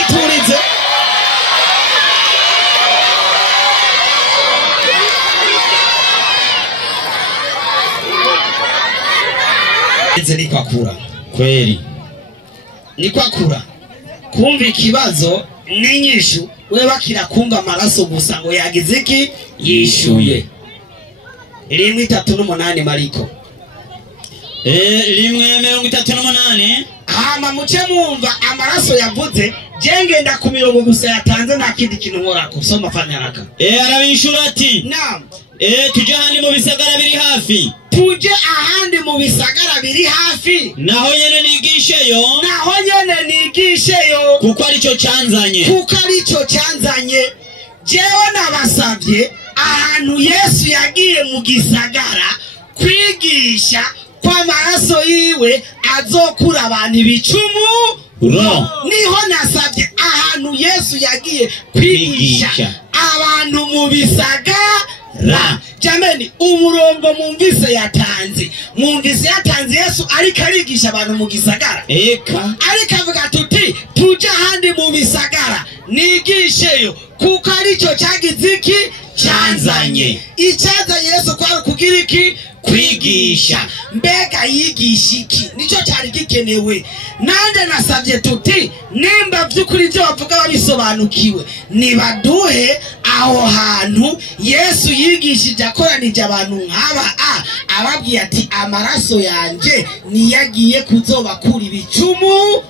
iturize ni kwakura kweli ni kwakura kumva ikibazo n'inyishu we bakira kumva amaraso gusa ngo yagize iki yishuye. 1:38 Mariko 1:38 hama muce mwumva amaraso yavuze jengenda ku mirongo gusa yatanze nta kindi kintu nkora kusoma fanyaraka. Arabishura ati naam tuje ahandi mu bisagara biri hafi. Tuje ahandi mu bisagara biri hafi. Naho nyene nigisheyo. Kuko arico cyanzanye. Jewe nabasabye ahantu Yesu yagiye mu gisagara kwigisha kwa amaraso yiwe azokura abantu ibicumu. Niho nasabye ahantu Yesu yagiye kwigisha abantu mu bisagara. Jameni umurongo mwumvise yatanze Yesu ariko arigisha abantu mu gisagara. Ariko avuga tuti tuje ahandi mu bisagara nigisheyo kuko arico cyagize iki cyanzanye. Icyazanye Yesu kwari kugira iki kwigisha. Mbega yigisha iki nico cyari gikenewe. Nande nasabye tuti nimba by'ukuri byo bavuga babisobanukiwe nibaduhe aho hantu Yesu yigishije akoranije abantu nk'aba ababwiye ati amaraso yanje niyagiye kuzobakura ibicumu.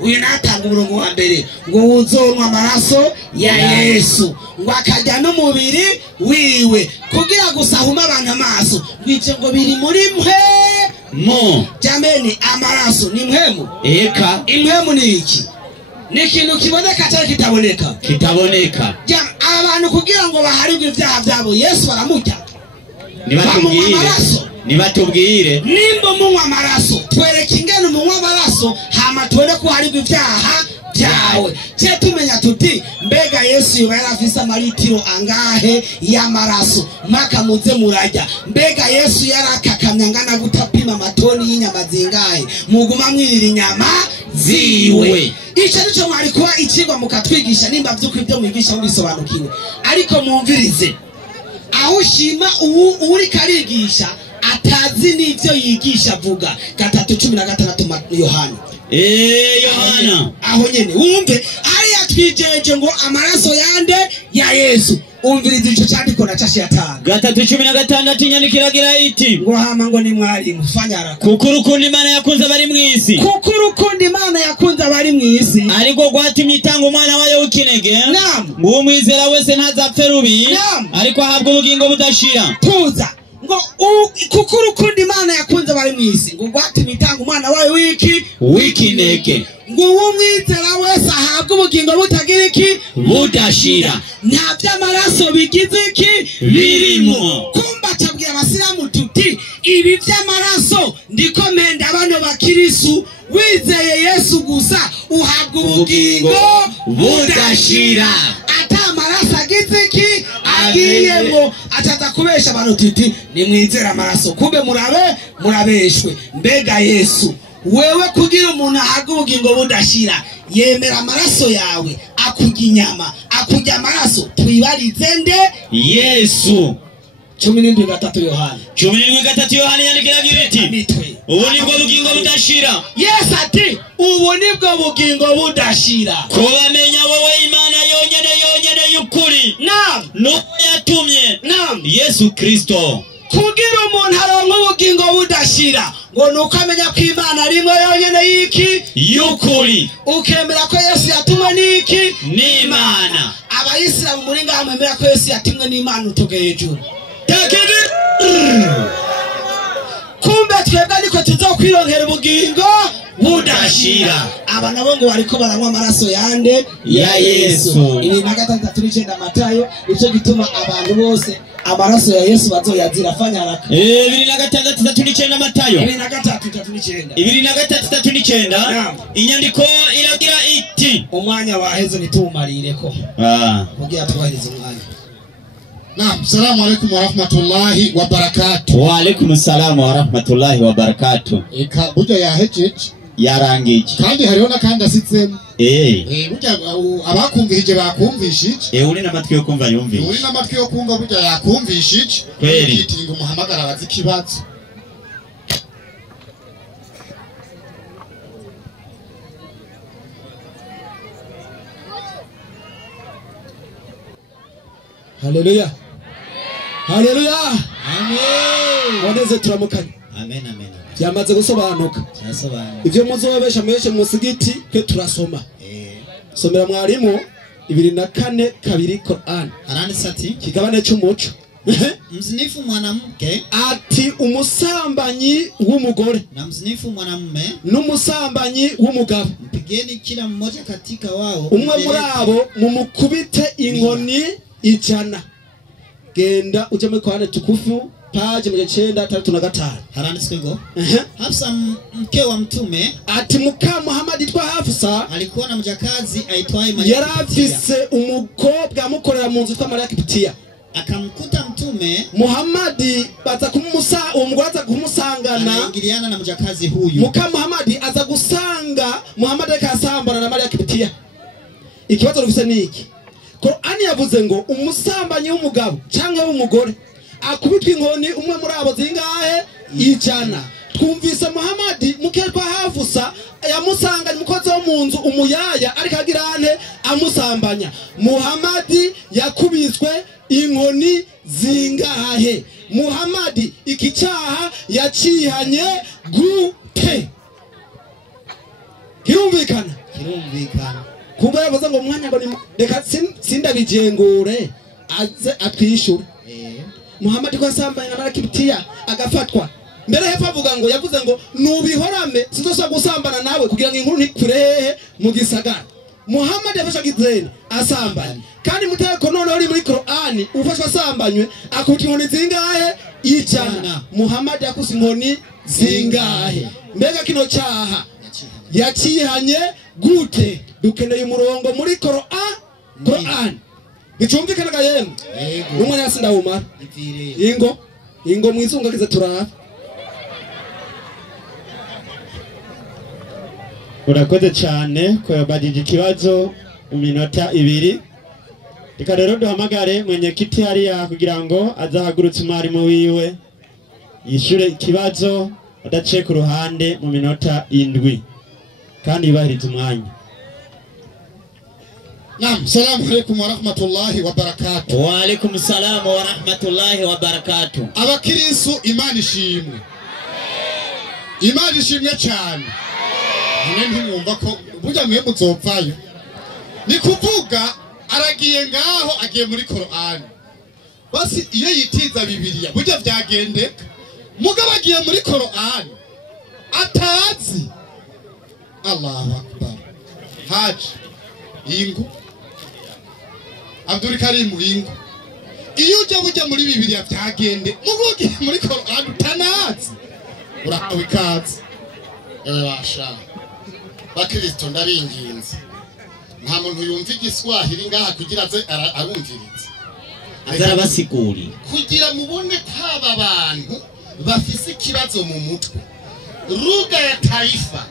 Uyu natanga umurongo wa mbere ngo uzonwa amaraso ya Yesu ngo akajya n'umubiri wiwe kugira gusahuma abantu amaso ngwice ngo biri muri mpwemu. Jameni amaraso ni mpwemu. Impwemu ni iki? Ni ikintu kiboneka cyangwa kitaboneka? Kitaboneka. Abantu kugira ngo baharibwe ibyaha byabo Yesu baramujya. Nibatubwire nimba munywa amaraso twereke ingene munywa amaraso hama tubone ko haribwe ibyaha byawe. Cye tumenya tuti mbega Yesu yari afise amaritiro angahe y'amaraso maka muze murajya. Mbega Yesu yarakakamya ngana gutapima amatoni y'inyama zingahe muguma mwirira inyama ziwe. Icyo nico mwari kuba ikigwa mukatwigisha nimba by'ukuri byo mwigisha mubisobanukiwe. Ariko mwumvirize aho ushima uri karigisha atazi n'ibyo yigisha avuga 3:16 Yohana. Yohana aho nyene wumve ari yatwijeje ngo amaraso yande ya Yesu umviriza ico cyandiko na cashi yatanga 3:16 inyandikira gira iti ngo hama ngo ni mwari mufanyara kuko urukundo Imana yakunze abari mw'isi kuko urukundo Imana yakunze abari mw'isi ariko gwatumye itanga umwana wayo w'ikinege Naam. ngo umwizera wese ntazapfe rubi Naam. ariko ahabwa ubugingo budashira tuza ngo kuko urukundo Imana yakunze abari mw'isi ngo gwatumye itanga umwana wayo w'ikinege ngo uwo mwizera wese ahabwa ubugingo butagira iki budashira nta by'amaraso bigize iki birimo kumba cabwira abasilamu tuti ibi by'amaraso ndiko menda bano bakirisu wizeye Yesu gusa uhabwa ubugingo budashira ata amaraso agize iki agiyemo ataza kubesha abantu tuti nimwizera amaraso kumbe murabeshwe mbega Yesu wewe kugira umuntu ahabwa ubugingo budashira yemera amaraso yawe akujya inyama akujya amaraso twibarize nde Yesu 17:3 Yohana 17:3 Yohana yandikira iti ubu nibwo bugingo budashira Yesu ati ubu nibwo bugingo budashira kubamenya wowe Imana yonyene y'ukuri Naam nuko yatumye Naam Yesu Kristo kugira umuntu aronka ubugingo budashira ngo nuko amenya ko Imana rimwe yonyene y'iki y'ukuri ukemera ko Yesu yatumwe n'iki n'Imana abayisilamu muri ngaha mwemera ko Yesu yatumwe n'Imana utoge hejuru kumbe twebwe niko tuzokwironkera ubugingo budashira aba nabo ngo bariko baranywa amaraso yande ya Yesu 2:6 Matayo ico gituma abantu bose amaraso ya Yesu bazoyazira fanyaraka 2:6 Matayo 2:3 inyandiko iragira iti umwanya waheze nitumarire ko kugira twaheze umwanya. Naam, salamu alaykum wa rahmatullahi wa barakatuh. Wa alaykum assalam wa rahmatullahi wa barakatuh. Eka burya yahejeje yarangije kandi hariho nakandi asitsemo burya abakumvije bakumvishije uri n'amatwi yo kumva yumvise uri n'amatwi yo kumva burya yakumvishije kweri yitinga umuhamagara abazi kibazo. Haleluya. Haleluya. Amen. Waneze turamukanye. Amen amen. Byamaze gusobanuka. Cyarasobanuka. Ivyo muzobesha mweshe mu musigiti ke turasoma. Somera mwarimu 2:4 Qur'an. Haranditse ati kigabane cy'umuco. Mzinifu mwanamke ati umusambanyi w'umugore na mzinifu mwanamume n'umusambanyi w'umugabo mpigeni kila mmoja katika wao umwe muri abo mumukubite inkoni 100. Genda uje muri Qur'an tukufu page 9:35 haranditswe ngo Hafsa mke wa mtume ati muka Muhammad itwa Hafsa alikuwa na mjakazi aitwaye Maria yarafise umukobwa amukorera mu nzu twa Maria Kiptia akamkuta mtume Muhammad baza umugwaza kumusangana anaingiliana na mjakazi huyu muka Muhammad aza gusanga Muhammad akasambana na Maria Kiptia. Ikibazo rufise niki Qur'ani yavuze ngo umusambanyi w'umugabo canke w'umugore akubitwa inkoni umwe muri abo zingahe 100. Twumvise Muhammad muketwa Hafsa yamusanganye mukozi wo mu nzu umuyaya ariko agirane amusambanya. Muhammad yakubiswe inkoni zingahe? Muhammad ikicaha yacihanye gute? Kirumvikana kuba yavuze ngo umwanya ngo reka sindabijengure aze atwishyura. Muhammad ko asambanye na Maria Kiptia agafatwa mbere hepfo avuga ngo yavuze ngo nubihorame sinzosa gusambana nawe kugira ngo inkuru nikurehe mu gisagara. Muhammad yafasha gizeni asambanye kandi muteko none uri muri Qur'ani ufashwa asambanywe akuti inkoni zingahe 100. Muhammad yakusi inkoni zingahe? Mbega kino cyaha yacihanye gute? Dukeneye umurongo muri Qur'an bicumvikana gayemwe umwe yasinda umara ingo mwizungagize turaba. Urakoze cyane ko yabadije ikibazo mu minota 2. Reka rero duhamagare mwenyekiti hariya kugira ngo azahagurutse umwarimu wiwe yishure ikibazo adace ku ruhande mu minota 7 kandi yubahiriza umwanya. Naam, salamu alaykum wa rahmatullahi wa barakatuh. Wa alaikum salam wa rahmatullahi wa barakatuh. Abakirisu Imana ishimwe. Imana ishimwe cyane. Ntimwumva ko burya mwe muzopfayo. Ni kuvuga aragiye ngaho agiye muri Qur'an. Basi iyo yitiza Bibiliya burya byagendeka. Mugabo agiye muri Qur'an. Atazi. Allahu akbar. Haji ingu Abdul Karim ingu. Iyo ujya muri Bibiliya byagende. Mugugiye muri Qur'an utanazi. Urahawe ikaze. Basha. Bakristo ndabinginze. Nta muntu yumva igiswahili ngaha kugira aze arumvirize. Azarabasiguri. Kugira mubone kwaba abantu bafise ikibazo mu mutwe. Lugha ya taifa.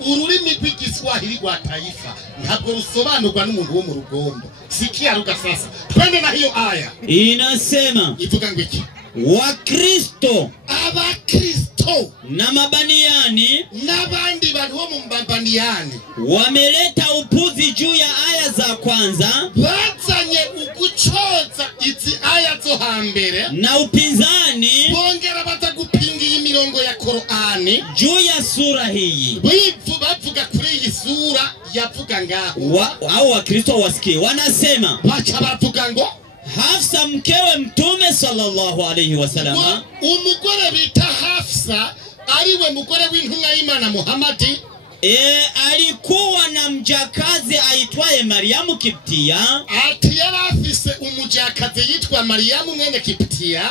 Ururimi rw'igiswahili rwa taifa ntabwo rusobanurwa n'umuntu wo mu Rugombo. Sikia lugha sasa. Twende na hiyo aya. Inasema ivuga ngo iki? Wakristo, Abakristo na mabaniani n'abandi bantu bo mu mabaniani wameleta upuzi juu ya aya za kwanza, bazanye ugucoza izi aya zo hambere, na upinzani bongera baza gupinga iyi mirongo ya Qur'ani juu ya sura hii. bavuga kuri iyi sura yavuga ngaho. Au Wakristo wasikie wanasema, bacha bavuga ngo Hafsa mkewe Mtume sallallahu alayhi wasallam, umugore bita Hafsa ariwe mugore w'intumwa y'Imana Muhammad, alikuwa na mjakazi aitwaye Mariamu Kiptia. Ati yari afise umujakazi yitwa Mariamu mwene Kiptia.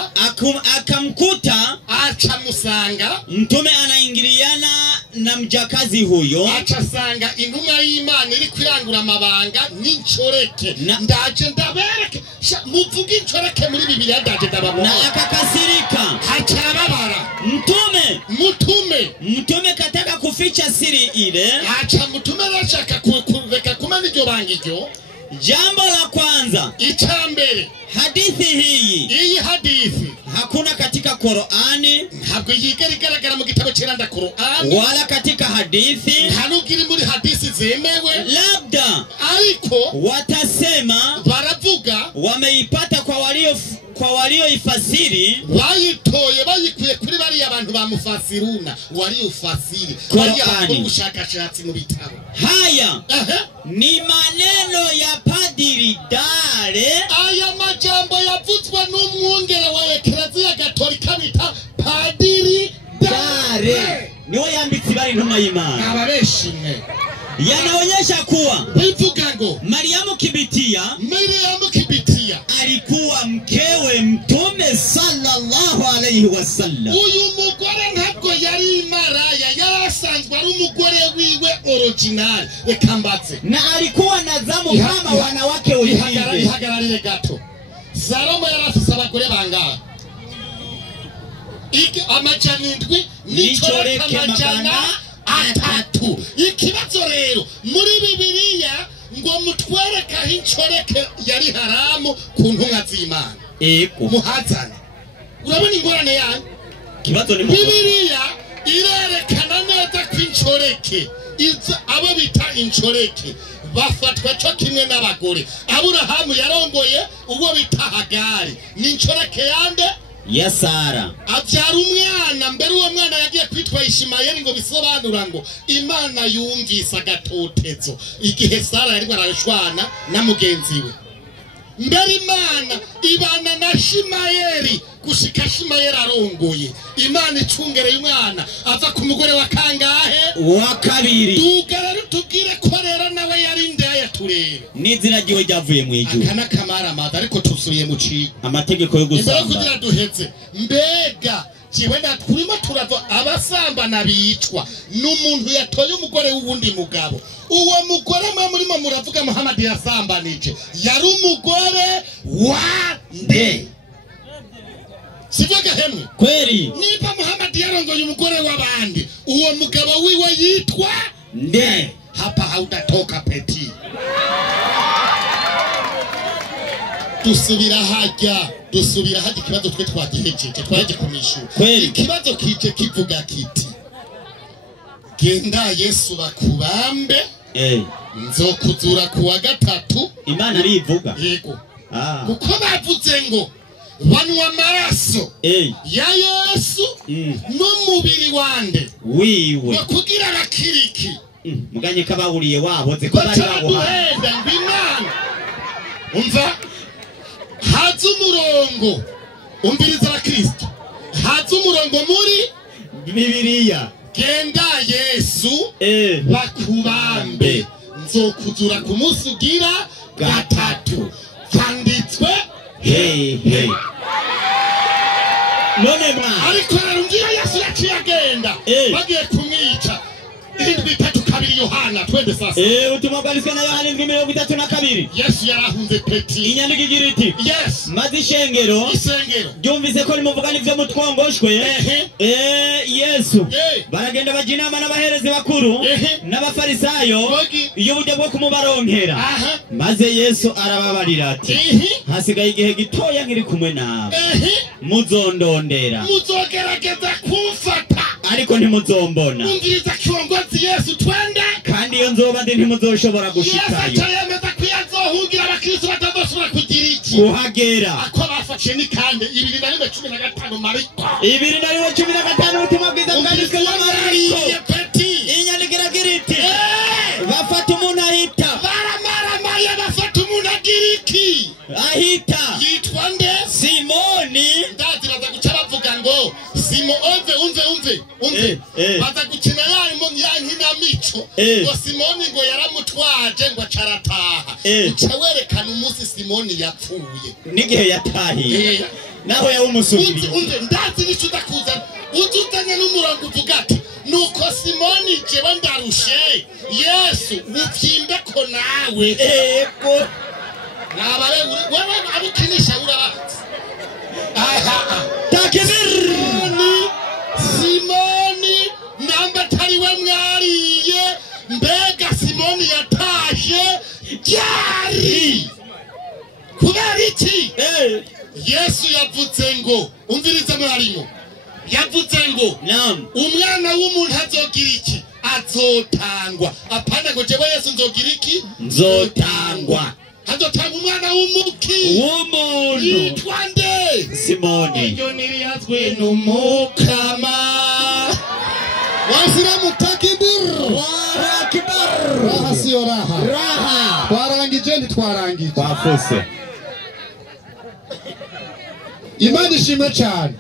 Akamkuta, acamusanga Mtume anaingiliana na mjakazi huyo, acasanga intumwa y'Imana iri kwirangura amabanga n'incoreke. Ndaje ndabereke muvuga incoreke muri Bibiliya, ndaje ndababona. Na akakasirika, acababara. Mtume kataka kuficha siri ile, acha Mtume arashaka kureka kumenya iryo banga iryo. Jambo la kwanza, icambere, hadithi hii, iyi hadithi hakuna katika Qur'ani, ntabwo yigera igaragara mu gitabo cy'iranda Qur'ani, wala katika hadithi, ntanugiri muri hadithi zemewe. Labda ariko watasema baravuga wameipata kwa walioifasiri, bayitoye bayikuye kuri bari abantu bamufasiruna, waliofasiri bari ubushakashatsi mu bitabo. Haya ni maneno ya Padiri Dale. Aya majambo yavuzwe n'umwungere wa Eklezia Gatolika bita Padiri Dale, niwe yambitse bari ntumwa y'Imana. Ababeshimwe yanaonyesha kuwa bivuga ngo Mariamu Kiptia alikuwa mkewe Mtume sallallahu alayhi wasallam. Uyu mugore ntabwo yari maraya, yarasanzwe ari umugore wiwe original. Rekambatse na alikuwa na zamu kama wanawake wengine. Ihagararire gato. Salomo yarafise abagore bangahe? Amajana indwi n'icoreke amajana atatu. Ikibazo rero muri Bibiliya ngo mutwereka incoreke yari haramu ku ntumwa z'Imana. Muhazana urabona ingorane yanyu. Kibazo ni Bibiliya irerekana neza ko incoreke abo bita incoreke bafatwa cyo kimwe n'abagore. Aburahamu yarongoye uwo bita Hagari, ni incoreke yande ya Sara. Abyara umwana, mbere uwo mwana yagiye kwitwa Ishimayeli, ngo bisobanura ngo Imana yumvise agatotezo igihe Sara yari barashwana na mugenzi we. Mbere Imana ibana na Shimayeli gushika Shimayeli arongoye. Imana icungereye umwana ava ku mugore wa kangahe? Wa kabiri. Tugara tubwire ko rero nawe yari ndaya turebe. N'izina ryiwe ryavuye mu ijuru. Akana kamara amata ariko tusubiye mu ciki. Amategeko yo gusamba. Mbere kugira duheze. Mbega jiwe natkurimo turavo abasamba nabicwa n'umuntu yatoye umugore w'ubundi mugabo. Uwo mugore mwe murimo muravuga Muhammad yasambanije yari umugore wa nde? Sivyo gahemwe kweli? Niba Muhammad yarongoye umugore w'abandi, uwo mugabo wiwe yitwa nde? Hapa hautatoka peti. Dusubira hajya ikibazo twe twagihejeje twaje kumishura. Ikibazo kije kivuga kiti genda Yesu bakubambe nzokuzura kuwa gatatu. Imana arivuga. Yego. Kuko bavuze ngo banwa amaraso ya Yesu n'umubiri wande wiwe no kugira bakiriki. Muganye kabahuriye waboze ko bari baguhenda ngwimana. Umva haza umurongo umbiriza abakristo, haza umurongo muri Bibiliya, genda Yesu bakubambe nzokuzura ku munsi ugira gatatu, kanditswe none mwa ariko arungira Yesu yaciye agenda bagiye kumwica. 7:32 Yohana twende sasa. Utumwa bwanditswe na Yohana 7:32. Yesu yarahunze Petero. Inyandiko igira iti maze ishengero ryumvise ko rimuvugana ivyo mutwongoshwe. Yesu baragenda baja inama n'abaherezi bakuru n'abafarisayo y'uburyo bwo kumubaronkera. Maze Yesu arababarira ati hasigaye igihe gitoya nkiri kumwe nawe, muzondondera, muzogerageza kumfata ariko ntimuzombona. Ungiriza kiongozi Yesu twende, kandi iyo nzoba ndi ntimuzoshobora gushikayo. Yesu yemeza kuyazohungira abakristo batazosubira kugira iki kuhagera. Ako bafashe ni kandi 2:15 Mariko 2:15 ubutumwa bwiza bwanditswe na Mariko. Inyandiko iragira iti bafata umuntu ahita, baramaramaye bafata umuntu agira iki ahita yitwa nde? Simoni. Ndaziraza guca bavuga ngo Simo umve baza gukina yankina mico ngo Simoni ngo yaramutwaje ngo acarataha. Uca werekana umunsi Simoni yapfuye n'igihe yatahiye naho yawumusubiriye. Umve ndazi nico udakuza ututanye n'umurongo uvuga ati nuko Simoni jewe ndarushe Yesu uvyimbe ko nawe ego nabare wewe abukinisha urabazi. Simoni namba tariwe mwariye mbega Simoni yatashe ryari kubera iki? Yesu yavuze ngo umviriza mwarimu, yavuze ngo umwana w'umuntu azogira iki? Azotangwa. Apana ngo jewe Yesu nzogira iki? Nzotangwa. Hazotanga umwana w'umuki w'umuntu yitwa nde? Simoni. Iyo niriyazwe n'umukama. Wasira mutakibir. Allahu akbar. Raha siyo raha. Raha. Twarangije ntitwarangije. Twafuse. Imana ishimwe cyane.